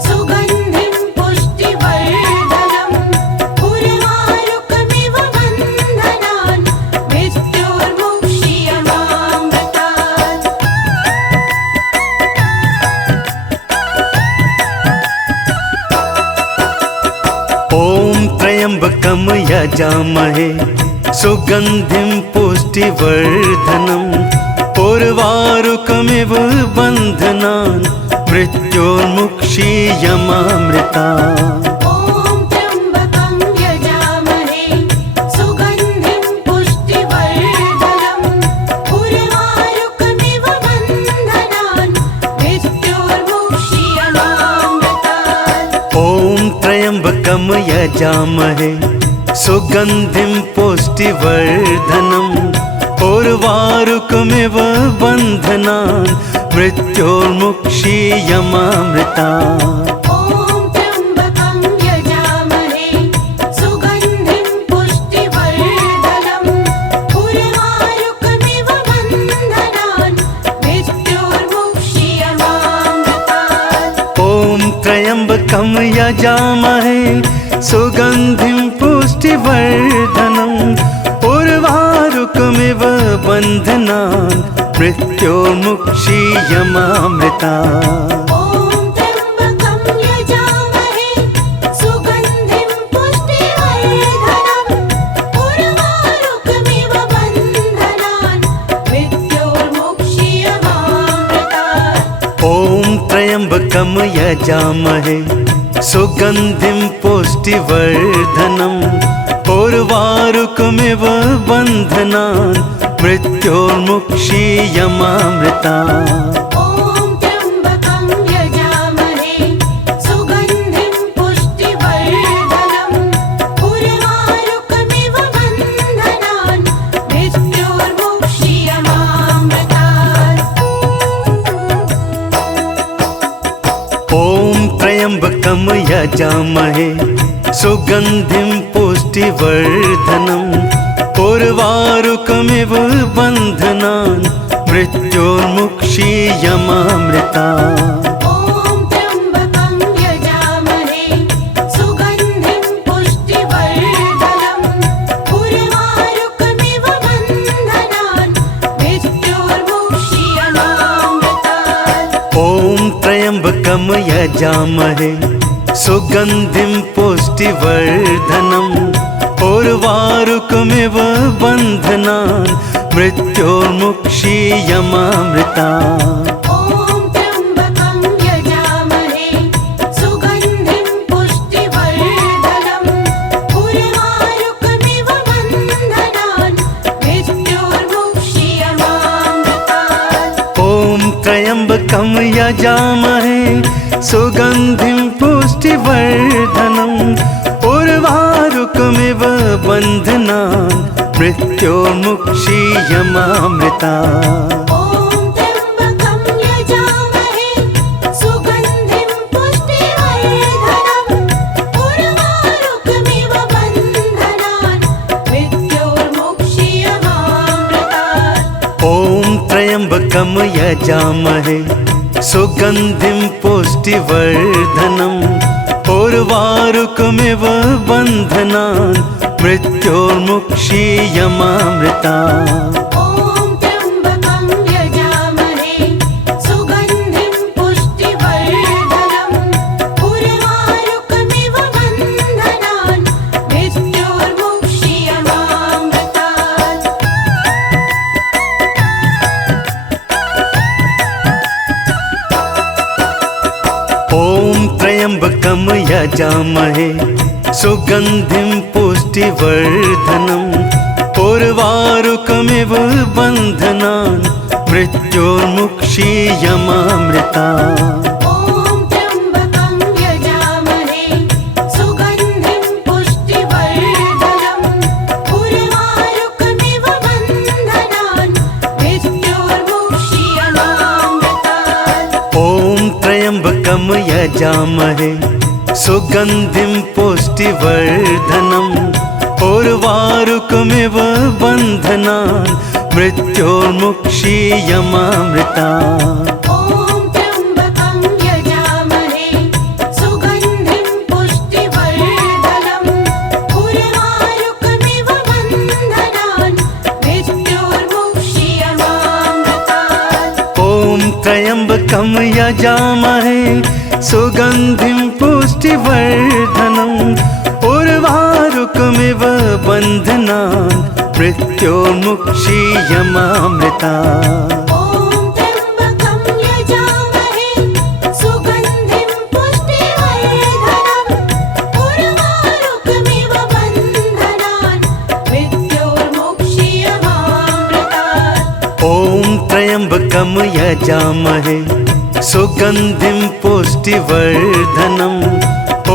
सुगन्धिं पुष्टिवर्धनम् उर्वारुकमिव बन्धनान् मृत्योर्मुक्षीयमामृतात्। ॐ त्र्यम्बकं यजामहे सुगन्धिं पुष्टिवर्धनम् उर्वारुकमिव बन्धनान् मृत्योर्मुक्षीयमामृता। ॐ त्र्यम्बकं यजामहे सुगन्धिं पुष्टिवर्धनम् उर्वारुकमिव बन्धनान् मृत्योर्मुक्षीयमामृतात्। ॐ त्र्यम्बकं यजामहे सुगन्धिं पुष्टिवर्धनम् उर्वारुकमिव बन्धनान् मृत्योर्मुक्षीयमामृता। ॐ त्र्यम्बकं यजामहे सुगन्धिं पुष्टिवर्धनम् उर्वारुकमिव बन्धनान् मृत्योर्मुक्षीयमामृतात्। ॐ त्र्यम्बकं यजामहे सुगन्धिं पुष्टिवर्धनम् उर्वारुकमिव बन्धनान् मृत्योर्मुक्षीयमामृता। ॐ त्र्यम्बकं यजामहे सुगन्धिं पुष्टिवर्धनम् उर्वारुकमिव बन्धनान् मृत्योर्मुक्षीयमामृतात्। ॐ त्र्यम्बकं यजामहे सुगन्धिं पुष्टिवर्धनम् उर्वारुकमिव बन्धनान् मृत्योर्मुक्षीयमामृतात्। ॐ त्र्यम्बकं यजामहे सुगन्धिं पुष्टिवर्धनम् उर्वारुकमिव बन्धनान् मृत्योर्मुक्षीयमामृतात्। ॐ त्र्यम्बकं यजामहे सुगन्धिं पुष्टिवर्धनम् उर्वारुकमिव बन्धनान् मृत्योर्मुक्षीयमामृतात्। ॐ त्र्यम्बकं यजामहे सुगन्धिं पुष्टिवर्धनम् उर्वारुकमिव बन्धनान् मृत्योर्मुक्षीयमामृतात्। ॐ त्र्यम्बकं यजामहे सुगन्धिं पुष्टिवर्धनम् उर्वारुकमिव बन्धनान् मृत्योर्मुक्षीयमामृतात्। ॐ त्र्यम्बकं यजामहे सुगन्धिं पुष्टिवर्धनम् उर्वारुकमिव बन्धनान् मृत्योर्मुक्षीयमामृतात्। ॐ त्र्यम्बकं यजामहे सुगन्धिं पुष्टिवर्धनम् उर्वारुकमिव बन्धनान् मृत्योर्मुक्षीयमामृतात्। ॐ त्र्यम्बकं यजामहे सुगन्धिं पुष्टिवर्धनम् उर्वारुकमिव बन्धनान् मृत्योर्मुक्षीयमामृतात्। ॐ त्र्यम्बकं यजामहे सुगन्धिं पुष्टिवर्धनम् उर्वारुकमिव बन्धनान् मृत्योर्मुक्षीयमामृतात्। ॐ त्र्यम्बकं यजामहे सुगन्धिं पुष्टिवर्धनम् उर्वारुकमिव बन्धनान् मृत्योर्मुक्षीयमामृतात्। ॐ त्र्यम्बकं यजामहे सुगन्धिं पुष्टिवर्धनम् उर्वारुकमिव बन्धनान् मृत्योर्मुक्षीयमामृतात्। ॐ त्र्यम्बकं यजामहे सुगन्धिं पुष्टिवर्धनम् उर्वारुकमिव बन्धनान् मृत्योर्मुक्षीयमामृतात्। ॐ त्र्यम्बकं यजामहे सुगन्धिं पुष्टिवर्धनम् उर्वारुकमिव बन्धनान् मृत्योर्मुक्षीयमामृतात्। ॐ त्र्यम्बकं यजामहे सुगन्धिं पुष्टिवर्धनम् उर्वारुकमिव बन्धनान् मृत्योर्मुक्षीयमामृतात्। ॐ त्र्यम्बकं यजामहे सुगन्धिं पुष्टिवर्धनम् उर्वारुकमिव बन्धनान् मृत्योर्मुक्षीयमामृतात्। ॐ त्र्यम्बकं यजामहे सुगन्धिं पुष्टिवर्धनम्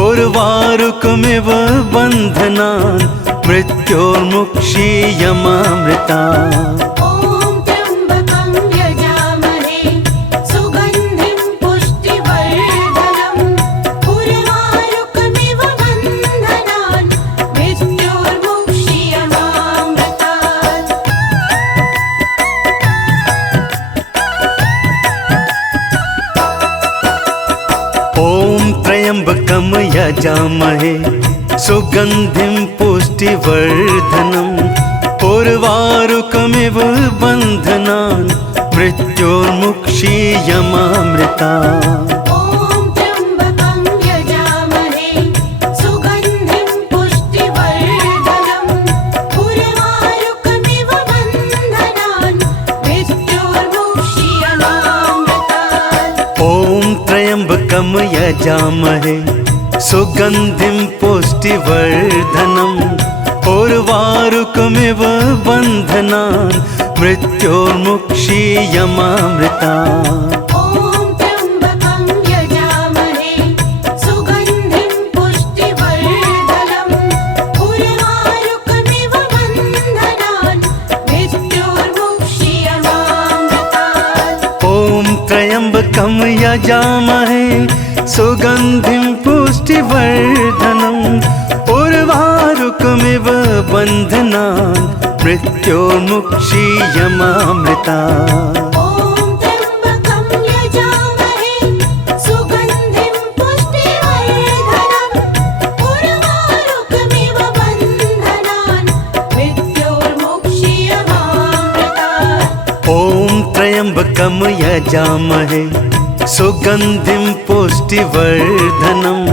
उर्वारुकमिव बन्धनान् मृत्योर्मुक्षीयमामृतात्। ॐ त्र्यम्बकं यजामहे सुगन्धिं पुष्टिवर्धनम् उर्वारुकमिव बन्धनान् मृत्योर्मुक्षीयमामृतात्। ॐ त्र्यम्बकं यजामहे सुगन्धिं पुष्टिवर्धनम् उर्वारुकमिव बन्धनान् मृत्योर्मुक्षीयमामृतात्। ॐ त्र्यम्बकं यजामहे सुगन्धिं पुष्टिवर्धनम् उर्वारुकमिव बन्धनान् मृत्योर्मुक्षीयमामृतात्। ॐ त्र्यम्बकं यजामहे सुगन्धिं पुष्टिवर्धनम् उर्वारुकमिव बन्धनान् मृत्योर्मुक्षीयमामृतात्। ॐ त्र्यम्बकं यजामहे सुगन्धिं पुष्टिवर्धनम् उर्वारुकमिव बन्धनान् मृत्योर्मुक्षीयमामृतात्। ॐ त्र्यम्बकं यजामहे सुगन्धिं पुष्टिवर्धनम् उर्वारुकमिव बन्धनान् मृत्योर्मुक्षीयमामृतात्। ॐ त्र्यम्बकं यजामहे सुगन्धिं पुष्टिवर्धनम् उर्वारुकमिव बन्धनान् मृत्योर्मुक्षीयमामृतात्। ॐ त्र्यम्बकं यजामहे सुगन्धिं पुष्टिवर्धनम्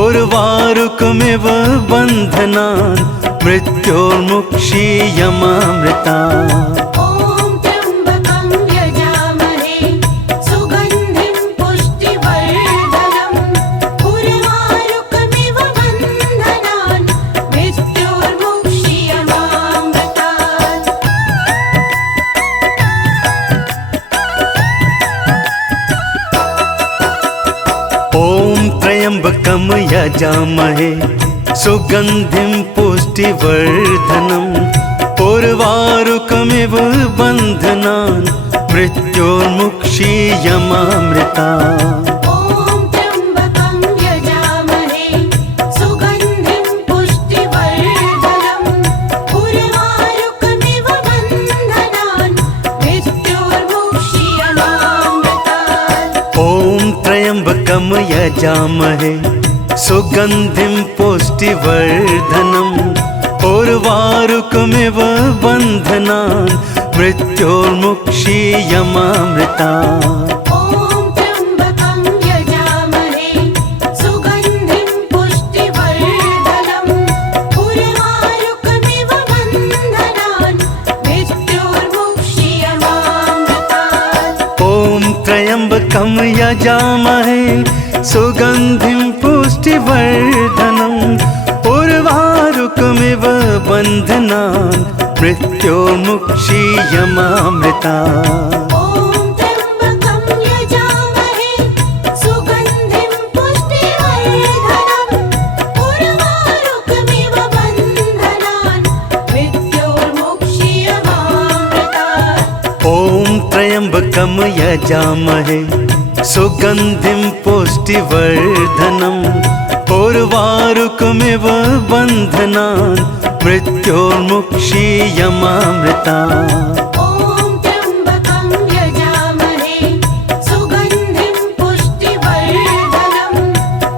उर्वारुकमिव बन्धनान् मृत्योर्मुक्षीयमामृतात्। ॐ त्र्यम्बकं यजामहे सुगन्धिं पुष्टिवर्धनम् उर्वारुकमिव बन्धनान् मृत्योर्मुक्षीयमामृतात्। ॐ त्र्यम्बकं यजामहे सुगन्धिं पुष्टिवर्धनम् उर्वारुकमिव बन्धनान् मृत्योर्मुक्षीयमामृतात्। ॐ त्र्यम्बकं यजामहे सुगन्धिं पुष्टिवर्धनम् उर्वारुकमिव बन्धनान् मृत्योर्मुक्षीयमामृतात्। ॐ त्र्यम्बकं यजामहे सुगन्धिं पुष्टिवर्धनम् उर्वारुकमिव बन्धनान् मृत्योर्मुक्षीयमामृतात्। ॐ त्र्यम्बकं यजामहे सुगन्धिं पुष्टिवर्धनम् उर्वारुकमिव बन्धनान् मृत्योर्मुक्षीयमामृतात्। ॐ त्र्यम्बकं यजामहे सुगन्धिं पुष्टिवर्धनम् उर्वारुकमिव बन्धनान् मृत्योर्मुक्षीयमामृतात्। ॐ त्र्यम्बकं यजामहे सुगन्धिं पुष्टिवर्धनम् उर्वारुकमिव बन्धनान् मृत्योर्मुक्षीयमामृतात्। ॐ त्र्यम्बकं यजामहे सुगन्धिं पुष्टिवर्धनम् उर्वारुकमिव बन्धनान् मृत्योर्मुक्षीयमामृतात्। ॐ त्र्यम्बकं यजामहे सुगन्धिं पुष्टिवर्धनम्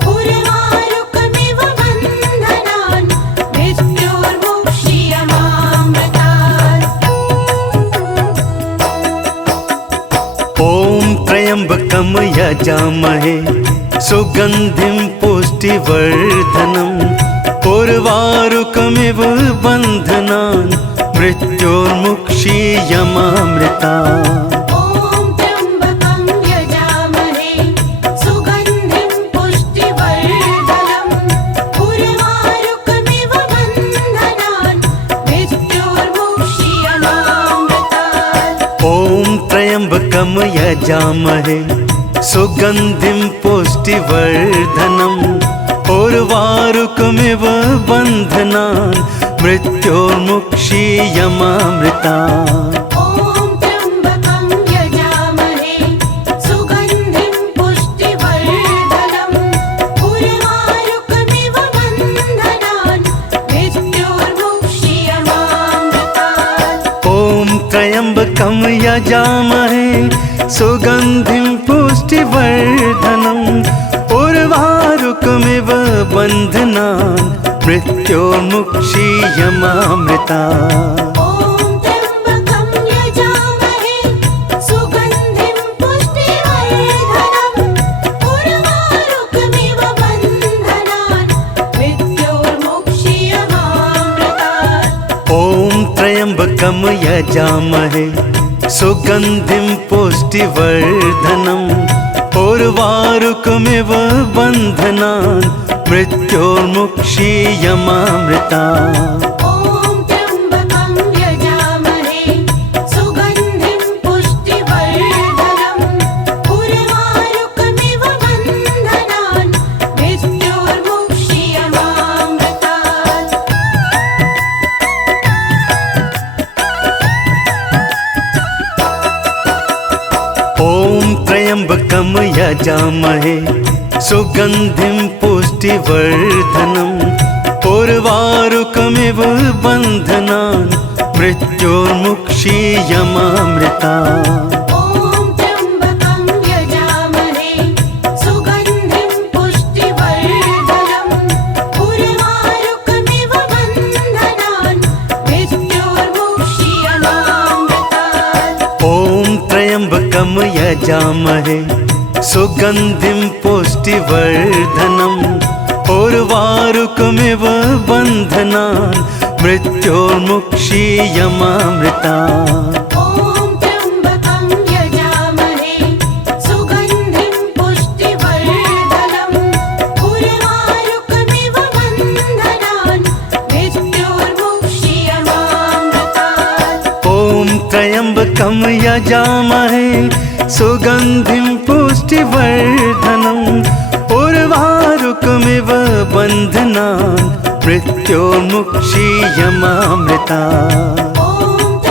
उर्वारुकमिव बन्धनान् मृत्योर्मुक्षीयमामृतात्। ॐ त्र्यम्बकं यजामहे सुगन्धिं पुष्टिवर्धनम् उर्वारुकमिव बन्धनान् मृत्योर्मुक्षीयमामृतात्। ॐ त्र्यम्बकं यजामहे सुगन्धिं पुष्टिवर्धनम् उर्वारुकमिव बन्धनान् मृत्योर्मुक्षीयमामृतात्। ॐ त्र्यम्बकं यजामहे सुगन्धिं पुष्टिवर्धनम् उर्वारुकमिव बन्धनान् मृत्योर्मुक्षीयमामृतात्। ॐ त्र्यम्बकं यजामहे सुगन्धिं पुष्टिवर्धनम् उर्वारुकमिव बन्धनान् मृत्योर्मुक्षीयमामृतात्। ॐ त्र्यम्बकं यजामहे सुगन्धिं पुष्टिवर्धनम् उर्वारुकमिव बन्धनान् मृत्योर्मुक्षीयमामृतात्। ॐ त्र्यम्बकं यजामहे सुगन्धिं पुष्टिवर्धनम् उर्वारुकमिव बन्धनान् मृत्योर्मुक्षीयमामृतात्। ॐ त्र्यम्बकं यजामहे सुगन्धिं पुष्टिवर्धनम् उर्वारुकमिव बन्धनान् मृत्योर्मुक्षीयमामृता ॐ त्र्यम्बकं यजामहे सुगन्धिं पुष्टिवर्धनम् उर्वारुकमिव बन्धनान् मृत्योर्मुक्षीयमामृतात् ॐ त्र्यम्बकं यजामहे सुगन्धिं पुष्टिवर्धनम् उर्वारुकमिव बन्धनान् मृत्योर्मुक्षीयमामृता ॐ त्र्यम्बकं यजामहे सुगन्धिं पुष्टिवर्धनम् उर्वारुकमिव बन्धनान् मृत्योर्मुक्षीयमामृतात् ॐ त्र्यम्बकं यजामहे सुगन्धिं पुष्टिवर्धनम् उर्वारुकमिव बन्धनान् मृत्योर्मुक्षीयमामृता ॐ त्र्यम्बकं यजामहे सुगन्धिं पुष्टिवर्धनम् उर्वारुकमिव बन्धनान् मृत्योर्मुक्षीयमामृतात् ॐ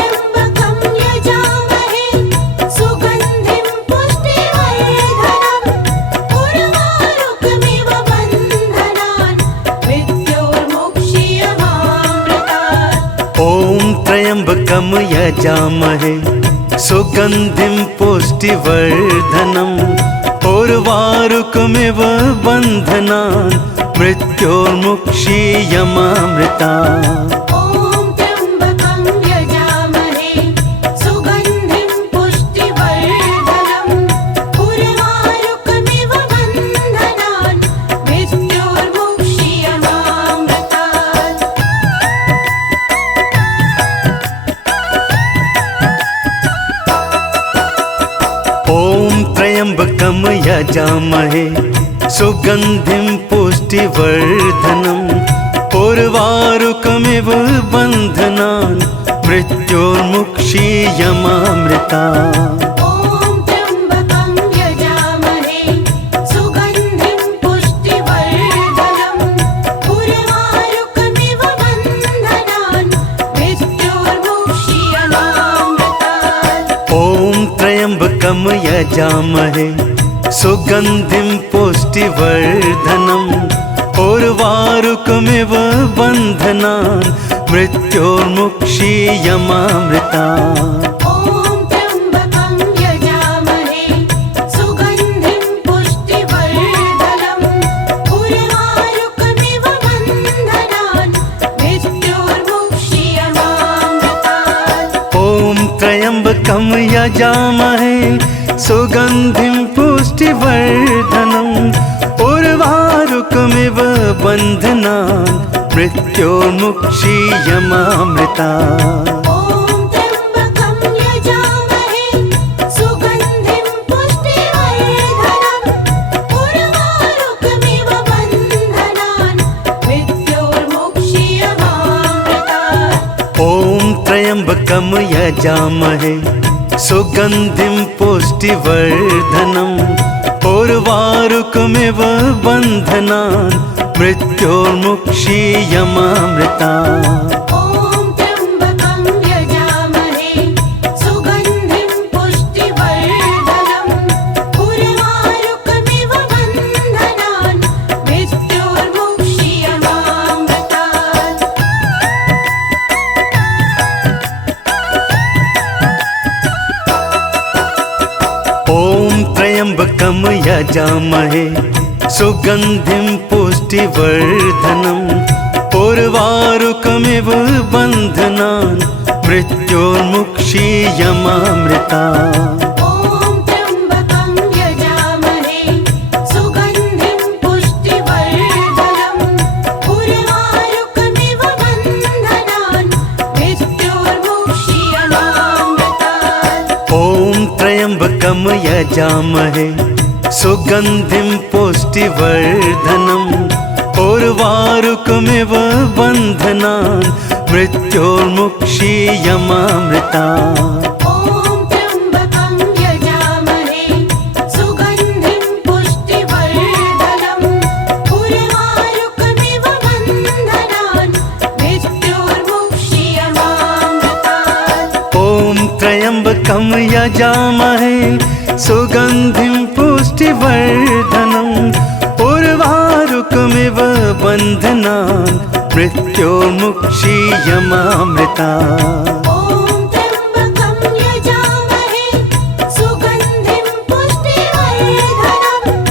त्र्यम्बकं यजामहे सुगन्धिं पुष्टिवर्धनम् उर्वारुकमिव बन्धनान् मृत्योर्मुक्षीयमामृता ॐ त्र्यम्बकं यजामहे सुगन्धिं पुष्टिवर्धनम् उर्वारुकमिव बन्धनान् मृत्योर्मुक्षीयमामृतात् ॐ त्र्यम्बकं यजामहे सुगन्धिं पुष्टिवर्धनम् उर्वारुकमिव बन्धनान् मृत्योर्मुक्षीयमामृता ॐ त्र्यम्बकं यजामहे सुगन्धिं पुष्टिवर्धनम् उर्वारुकमिव बन्धनान् मृत्योर्मुक्षीयमामृतात् ॐ त्र्यम्बकं यजामहे सुगन्धिं पुष्टिवर्धनम् उर्वारुकमिव बन्धनान् मृत्योर्मुक्षीयमामृता ॐ त्र्यम्बकं यजामहे सुगन्धिं पुष्टिवर्धनम् उर्वारुकमिव बन्धनान् मृत्योर्मुक्षीयमामृतात् ॐ त्र्यम्बकं यजामहे सुगन्धिं पुष्टिवर्धनम् उर्वारुकमिव बन्धनान् मृत्योर्मुक्षीयमामृता ॐ त्र्यम्बकं यजामहे सुगन्धिं पुष्टिवर्धनम् उर्वारुकमिव बन्धनान् मृत्योर्मुक्षीयमामृतात् ॐ त्र्यम्बकं यजामहे सुगन्धिं पुष्टिवर्धनम् उर्वारुकमिव बन्धनान् मृत्योर्मुक्षीयमामृता ॐ त्र्यम्बकं यजामहे सुगन्धिं पुष्टिवर्धनम् उर्वारुकमिव बन्धनान् मृत्योर्मुक्षीयमामृतात् ॐ त्र्यम्बकं यजामहे सुगन्धिं पुष्टिवर्धनम् उर्वारुकमिव बन्धनान् मृत्योर्मुक्षीयमामृता ॐ त्र्यम्बकं यजामहे सुगन्धिं पुष्टिवर्धनम् उर्वारुकमिव बन्धनान् मृत्योर्मुक्षीयमामृतात् ॐ त्र्यम्बकं यजामहे सुगन्धिं पुष्टिवर्धनम् उर्वारुकमिव बन्धनान् मृत्योर्मुक्षीयमामृता ॐ त्र्यम्बकं यजामहे सुगन्धिं पुष्टिवर्धनम् उर्वारुकमिव बन्धनान् मृत्योर्मुक्षीयमामृतात् ॐ त्र्यम्बकं यजामहे सुगन्धिं पुष्टिवर्धनम् उर्वारुकमिव बन्धनान् मृत्योर्मुक्षीयमामृतात्। ॐ त्र्यम्बकं यजामहे सुगन्धिं पुष्टिवर्धनम् उर्वारुकमिव बन्धनान् मृत्योर्मुक्षीयमामृतात्। ॐ त्र्यम्बकं यजामहे सुगन्धिं पुष्टिवर्धनम् उर्वारुकमिव बन्धनान् मृत्योर्मुक्षीयमामृतात्। ॐ त्र्यम्बकं यजामहे सुगन्धिं पुष्टिवर्धनम्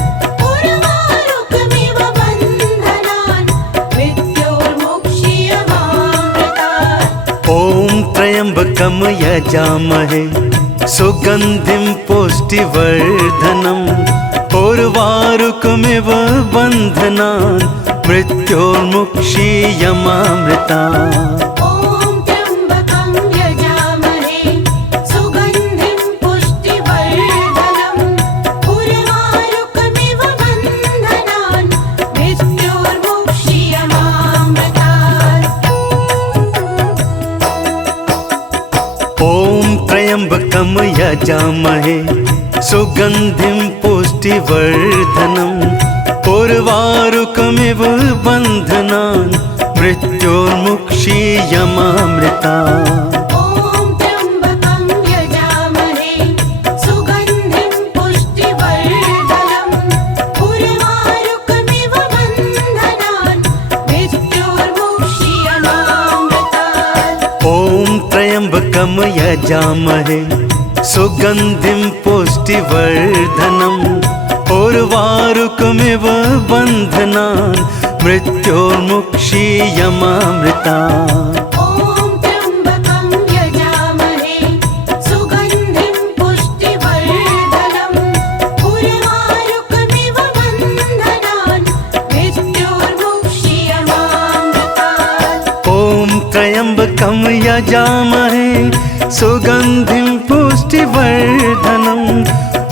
उर्वारुकमिव बन्धनान् मृत्योर्मुक्षीयमामृतात्। ॐ त्र्यम्बकं यजामहे सुगन्धिं पुष्टिवर्धनम् उर्वारुकमिव बन्धनान् मृत्योर्मुक्षीयमामृतात्। ॐ त्र्यम्बकं यजामहे सुगन्धिं पुष्टिवर्धनम् उर्वारुकमिव बन्धनान् मृत्योर्मुक्षीयमामृतात्। ॐ त्र्यम्बकं यजामहे सुगन्धिं पुष्टिवर्धनम् उर्वारुकमिव बन्धनान् मृत्योर्मुक्षीयमामृतात्। ॐ त्र्यम्बकं यजामहे सुगन्धिं पुष्टिवर्धनम् उर्वारुकमिव बन्धनान् मृत्योर्मुक्षीयमामृतात्। ॐ त्र्यम्बकं यजामहे सुगन्धिं पुष्टिवर्धनम् उर्वारुकमिव बन्धनान् मृत्योर्मुक्षीयमामृतात्। ॐ त्र्यम्बकं यजामहे सुगन्धिं पुष्टिवर्धनम्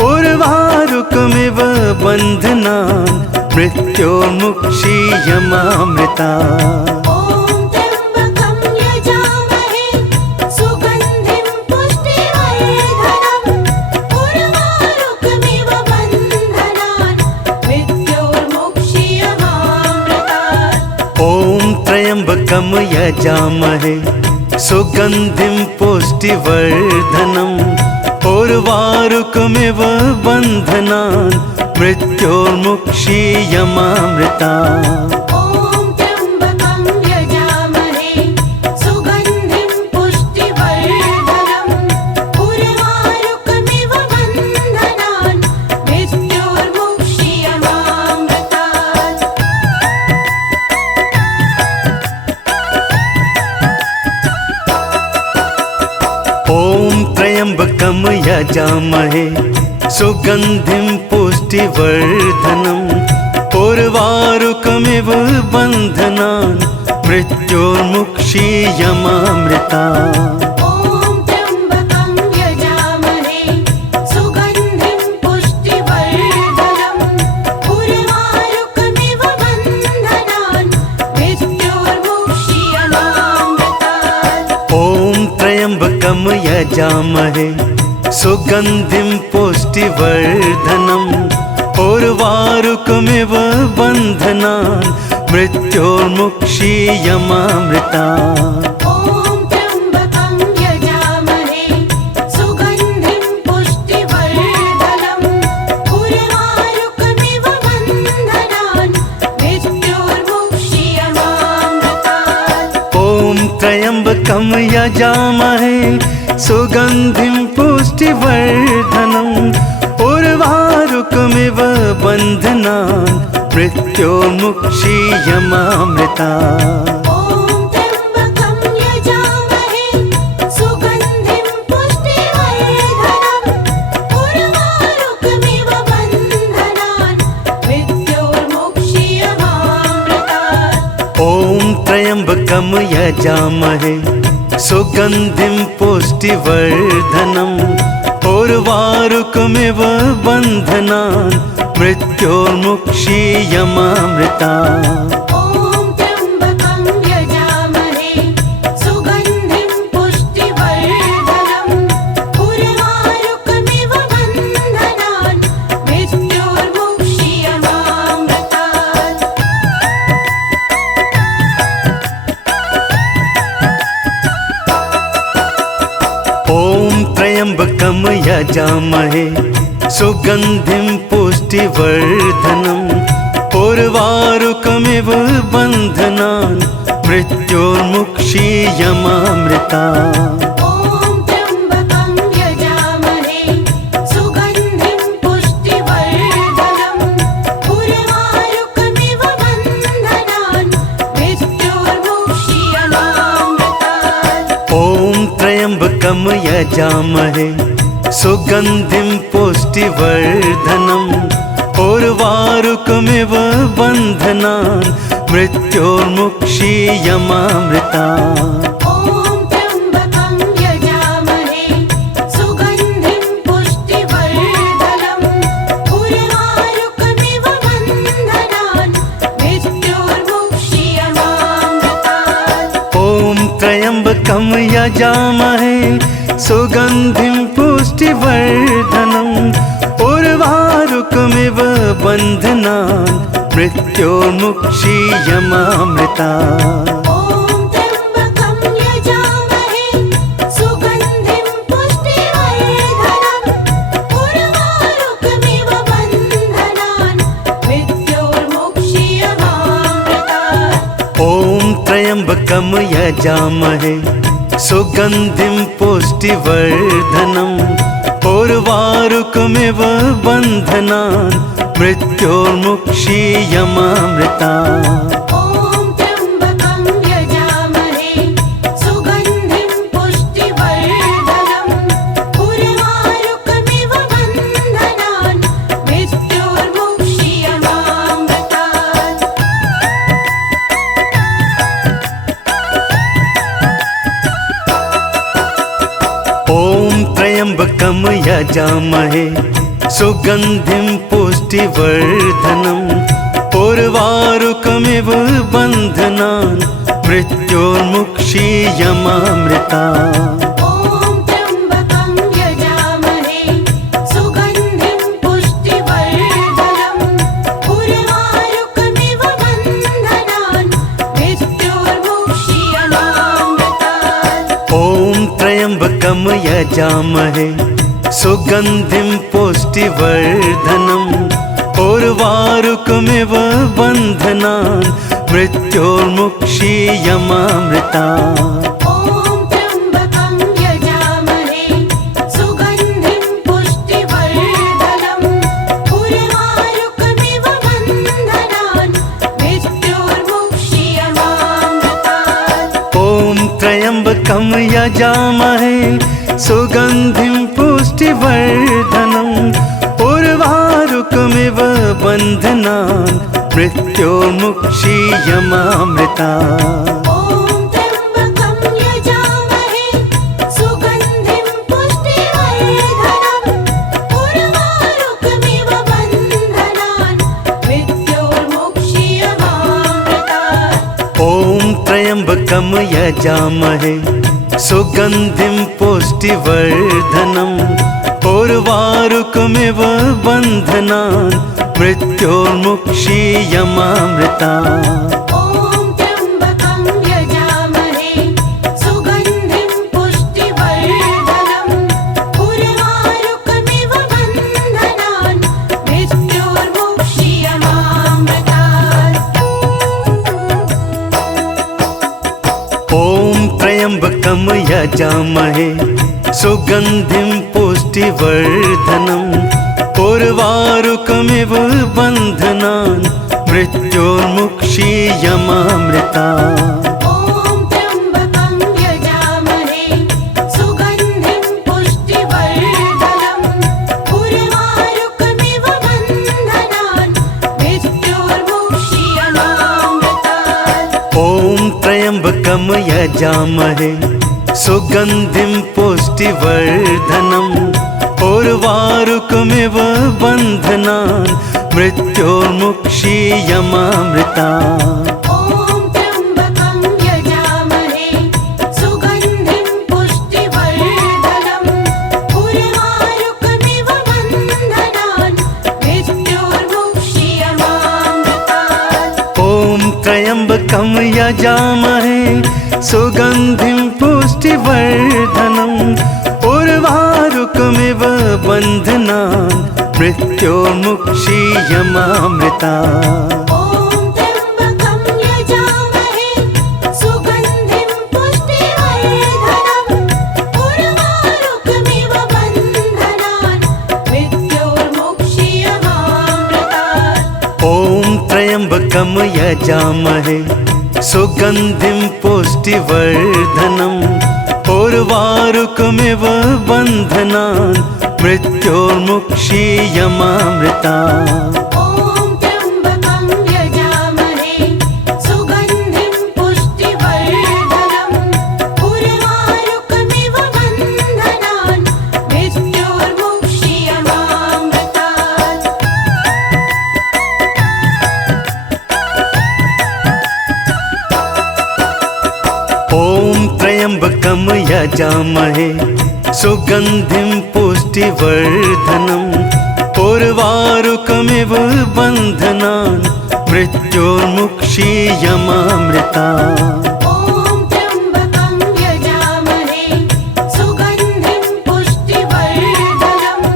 उर्वारुकमिव बन्धनान् मृत्योर्मुक्षीयमामृतात्। ॐ त्र्यम्बकं यजामहे सुगन्धिं पुष्टिवर्धनम् उर्वारुकमिव बन्धनान् मृत्योर्मुक्षीयमामृतात्। ॐ त्र्यम्बकं यजामहे सुगन्धिं पुष्टिवर्धनम् उर्वारुकमिव बन्धनान् मृत्योर्मुक्षीयमामृतात्। ॐ त्र्यम्बकं यजामहे सुगन्धिं पुष्टिवर्धनम् उर्वारुकमिव बन्धनान् मृत्योर्मुक्षीयमामृतात्। ॐ त्र्यम्बकं यजामहे सुगन्धिं पुष्टिवर्धनम् उर्वारुकमिव बन्धनान् मृत्योर्मुक्षीयमामृतात्। ॐ त्र्यम्बकं यजामहे सुगन्धिं पुष्टिवर्धनम् उर्वारुकमिव बन्धनान् मृत्योर्मुक्षीयमामृतात्। ॐ त्र्यम्बकं यजामहे सुगन्धिं पुष्टिवर्धनम् उर्वारुकमिव बन्धनान् मृत्योर्मुक्षीयमामृतात्। ॐ त्र्यम्बकं यजामहे सुगन्धिं पुष्टिवर्धनम् उर्वारुकमिव बन्धनान् मृत्योर्मुक्षीयमामृतात्। ॐ त्र्यम्बकं यजामहे सुगन्धिं पुष्टिवर्धनम् उर्वारुकमिव बन्धनान् मृत्योर्मुक्षीयमामृतात्। ॐ त्र्यम्बकं यजामहे सुगन्धिं पुष्टिवर्धनम् उर्वारुकमिव बन्धनान् मृत्योर्मुक्षीयमामृतात्। ॐ त्र्यम्बकं यजामहे सुगन्धिं पुष्टिवर्धनम् उर्वारुकमिव बन्धनान् मृत्योर्मुक्षीयमामृतात्। ॐ त्र्यम्बकं यजामहे सुगन्धिं पुष्टिवर्धनम् उर्वारुकमिव बन्धनान् मृत्योर्मुक्षीयमामृता। ॐ त्र्यम्बकं यजामहे सुगन्धिं पुष्टिवर्धनम् उर्वारुकमिव बन्धनान् मृत्योर्मुक्षीयमामृतात्। ॐ त्र्यम्बकं यजामहे सुगन्धिं पुष्टिवर्धनम् उर्वारुकमिव बन्धनान् मृत्योर्मुक्षीयमामृता। ॐ त्र्यम्बकं यजामहे सुगन्धिं पुष्टिवर्धनम् उर्वारुकमिव बन्धनान् मृत्योर्मुक्षीयमामृतात्। ॐ त्र्यम्बकं यजामहे सुगन्धिं पुष्टिवर्धनम् उर्वारुकमिव बन्धनान् मृत्योर्मुक्षीयमामृता। ॐ त्र्यम्बकं यजामहे सुगन्धिं पुष्टिवर्धनम् उर्वारुकमिव बन्धनान् मृत्योर्मुक्षीयमामृतात्। ॐ त्र्यम्बकं यजामहे सुगन्धिं पुष्टिवर्धनम् उर्वारुकमिव बन्धनान् मृत्योर्मुक्षीयमामृता। ॐ त्र्यम्बकं यजामहे सुगन्धिं पुष्टिवर्धनम् उर्वारुकमिव बन्धनान् मृत्योर्मुक्षीयमामृतात्। ॐ त्र्यम्बकं यजामहे सुगन्धिं पुष्टिवर्धनम् उर्वारुकमिव बन्धनान् मृत्योर्मुक्षीयमामृता। ॐ त्र्यम्बकं यजामहे सुगन्धिं पुष्टिवर्धनम् उर्वारुकमिव बन्धनान् मृत्योर्मुक्षीयमामृतात्। ॐ त्र्यम्बकं यजामहे सुगन्धिं पुष्टिवर्धनम् उर्वारुकमिव बन्धनान् मृत्योर्मुक्षीयमामृता। ॐ त्र्यम्बकं यजामहे सुगन्धिं पुष्टिवर्धनम् उर्वारुकमिव बन्धनान् मृत्योर्मुक्षीयमामृतात्। ॐ त्र्यम्बकं यजामहे सुगन्धिं पुष्टिवर्धनम् उर्वारुकमिव बन्धनान् मृत्योर्मुक्षीयमामृता। ॐ त्र्यम्बकं यजामहे सुगन्धिं पुष्टिवर्धनम् उर्वारुकमिव बन्धनान् मृत्योर्मुक्षीयमामृतात्। ॐ त्र्यम्बकं यजामहे सुगन्धिं पुष्टिवर्धनम् उर्वारुकमिव बन्धनान् मृत्योर्मुक्षीयमामृता। ॐ त्र्यम्बकं यजामहे सुगन्धिं पुष्टिवर्धनम् उर्वारुकमिव बन्धनान् मृत्योर्मुक्षीयमामृतात्। ॐ त्र्यम्बकं यजामहे सुगन्धिं पुष्टिवर्धनम् उर्वारुकमिव बन्धनान् मृत्योर्मुक्षीयमामृता। ॐ त्र्यम्बकं यजामहे सुगन्धिं पुष्टिवर्धनम् उर्वारुकमिव बन्धनान् मृत्योर्मुक्षीयमामृतात्। ॐ त्र्यम्बकं यजामहे सुगन्धिं पुष्टिवर्धनम् उर्वारुकमिव बन्धनान् मृत्योर्मुक्षीयमामृता। ॐ त्र्यम्बकं यजामहे सुगन्धिं पुष्टिवर्धनम् उर्वारुकमिव बन्धनान् मृत्योर्मुक्षीयमामृतात्। ॐ त्र्यम्बकं यजामहे सुगन्धिं पुष्टिवर्धनम् उर्वारुकमिव बन्धनान् मृत्योर्मुक्षीयमामृता। ॐ त्र्यम्बकं यजामहे सुगन्धिं पुष्टिवर्धनम् उर्वारुकमिव बन्धनान् मृत्योर्मुक्षीयमामृतात्। ॐ त्र्यम्बकं यजामहे सुगन्धिं पुष्टिवर्धनम् उर्वारुकमिव बन्धनान् मृत्योर्मुक्षीयमामृता। ॐ त्र्यम्बकं यजामहे सुगन्धिं पुष्टिवर्धनम् उर्वारुकमिव बन्धनान् मृत्योर्मुक्षीयमामृतात्। ॐ त्र्यम्बकं यजामहे सुगन्धिं पुष्टिवर्धनम् उर्वारुकमिव बन्धनान् मृत्योर्मुक्षीयमामृता। ॐ त्र्यम्बकं यजामहे सुगन्धिं पुष्टिवर्धनम् उर्वारुकमिव बन्धनान् मृत्योर्मुक्षीयमामृतात्। ॐ त्र्यम्बकं यजामहे सुगन्धिं पुष्टिवर्धनम् उर्वारुकमिव बन्धनान् मृत्योर्मुक्षीयमामृता। ॐ त्र्यम्बकं यजामहे सुगन्धिं पुष्टिवर्धनम्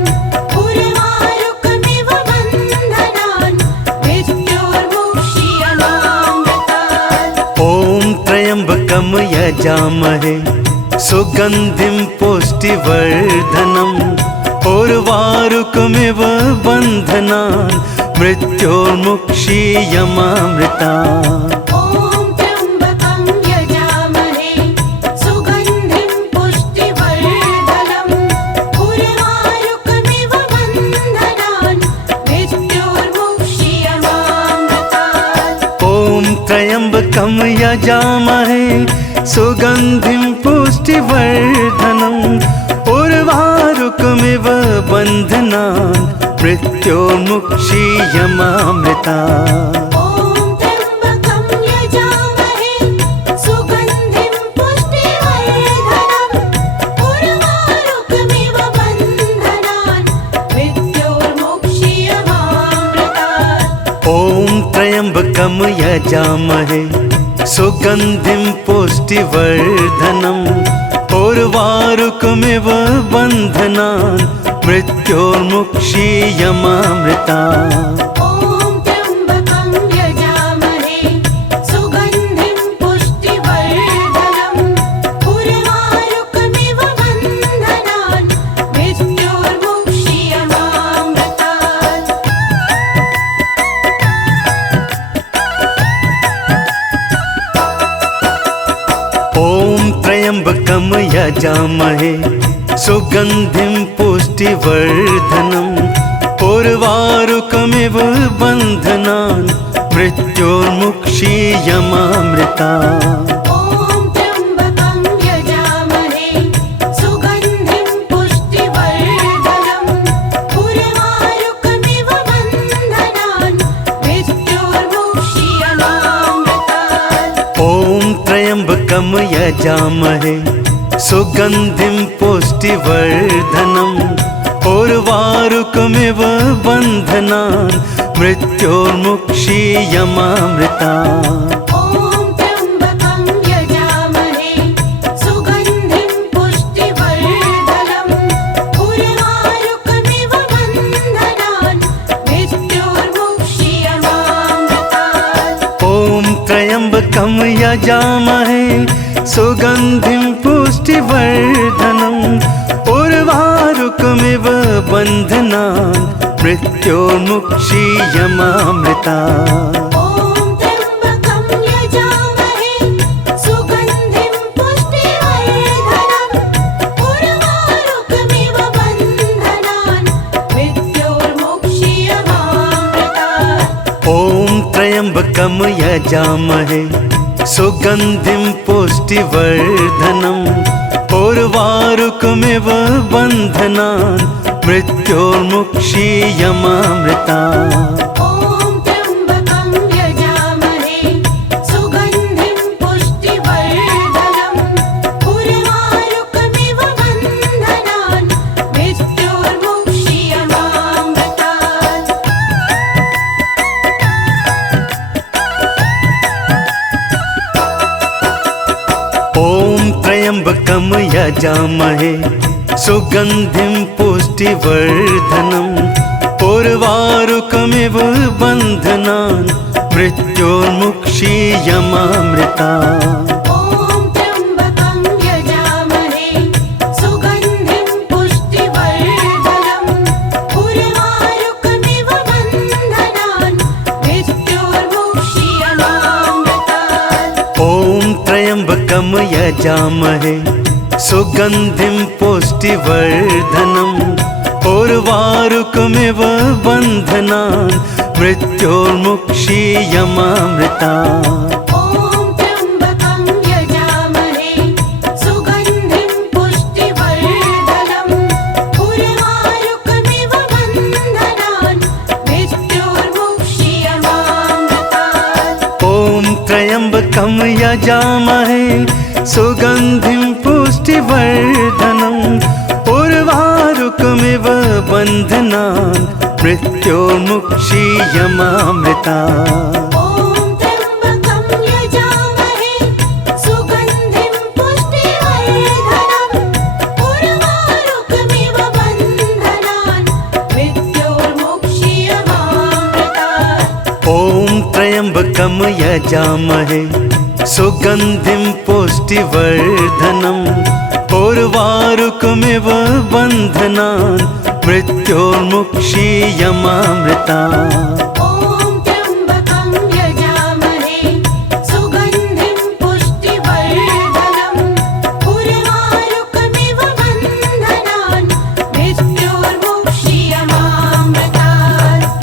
उर्वारुकमिव बन्धनान् मृत्योर्मुक्षीयमामृतात्। ॐ त्र्यम्बकं यजामहे सुगन्धिं पुष्टिवर्धनम् उर्वारुकमिव बन्धनान् मृत्योर्मुक्षीयमामृता। ॐ त्र्यम्बकं यजामहे सुगन्धिं पुष्टिवर्धनम् उर्वारुकमिव बन्धनान् मृत्योर्मुक्षीयमामृतात्। ॐ त्र्यम्बकं यजामहे सुगन्धिं पुष्टिवर्धनम् उर्वारुकमिव बन्धनान् मृत्योर्मुक्षीयमामृता। ॐ त्र्यम्बकं यजामहे सुगन्धिं पुष्टिवर्धनम् उर्वारुकमिव बन्धनान् मृत्योर्मुक्षीयमामृतात्। ॐ त्र्यम्बकं यजामहे सुगन्धिं पुष्टिवर्धनम् उर्वारुकमिव बन्धनान् मृत्योर्मुक्षीयमामृता। ॐ त्र्यम्बकं यजामहे सुगन्धिं पुष्टिवर्धनम् उर्वारुकमिव बन्धनान् मृत्योर्मुक्षीयमामृतात्। ॐ त्र्यम्बकं यजामहे सुगन्धिं पुष्टिवर्धनम् उर्वारुकमिव बन्धनान् मृत्योर्मुक्षीयमामृता। ॐ त्र्यम्बकं यजामहे सुगन्धिं पुष्टिवर्धनम् उर्वारुकमिव बन्धनान् मृत्योर्मुक्षीयमामृतात्। ॐ त्र्यम्बकं यजामहे सुगन्धिं पुष्टिवर्धनम् उर्वारुकमिव बन्धनान् मृत्योर्मुक्षीयमामृता। ॐ त्र्यम्बकं यजामहे सुगन्धिं पुष्टिवर्धनम् उर्वारुकमिव बन्धनान् मृत्योर्मुक्षीयमामृतात्। ॐ त्र्यम्बकं यजामहे सुगन्धिं पुष्टिवर्धनम् उर्वारुकमिव बन्धनान् मृत्योर्मुक्षीयमामृता। ॐ त्र्यम्बकं यजामहे सुगन्धिं पुष्टिवर्धनम् उर्वारुकमिव बन्धनान् मृत्योर्मुक्षीयमामृतात्। ॐ त्र्यम्बकं यजामहे सुगन्धिं पुष्टिवर्धनम् उर्वारुकमिव बन्धनान् मृत्योर्मुक्षीयमामृता ॐ त्र्यम्बकं यजामहे सुगन्धिं पुष्टिवर्धनम् उर्वारुकमिव बन्धनान् मृत्योर्मुक्षीयमामृतात् ॐ त्र्यम्बकं यजामहे सुगन्धिं पुष्टिवर्धनम् उर्वारुकमिव बन्धनान् मृत्योर्मुक्षीयमामृता ॐ त्र्यम्बकं यजामहे सुगन्धिं पुष्टिवर्धनम् उर्वारुकमिव बन्धनान् मृत्योर्मुक्षीयमामृतात् ॐ त्र्यम्बकं यजामहे सुगन्धिं पुष्टिवर्धनम् उर्वारुकमिव बन्धनान् मृत्योर्मुक्षीयमामृता ॐ त्र्यम्बकं यजामहे सुगन्धिं पुष्टिवर्धनम् उर्वारुकमिव बन्धनान् मृत्योर्मुक्षीयमामृतात् ॐ त्र्यम्बकं यजामहे सुगन्धिं पुष्टिवर्धनम् उर्वारुकमिव बन्धनान् मृत्योर्मुक्षीयमामृता ॐ त्र्यम्बकं यजामहे सुगन्धिं पुष्टिवर्धनम् उर्वारुकमिव बन्धनान् मृत्योर्मुक्षीयमामृतात् ॐ त्र्यम्बकं यजामहे सुगन्धिं पुष्टिवर्धनम् उर्वारुकमिव बन्धनान् मृत्योर्मुक्षीयमामृता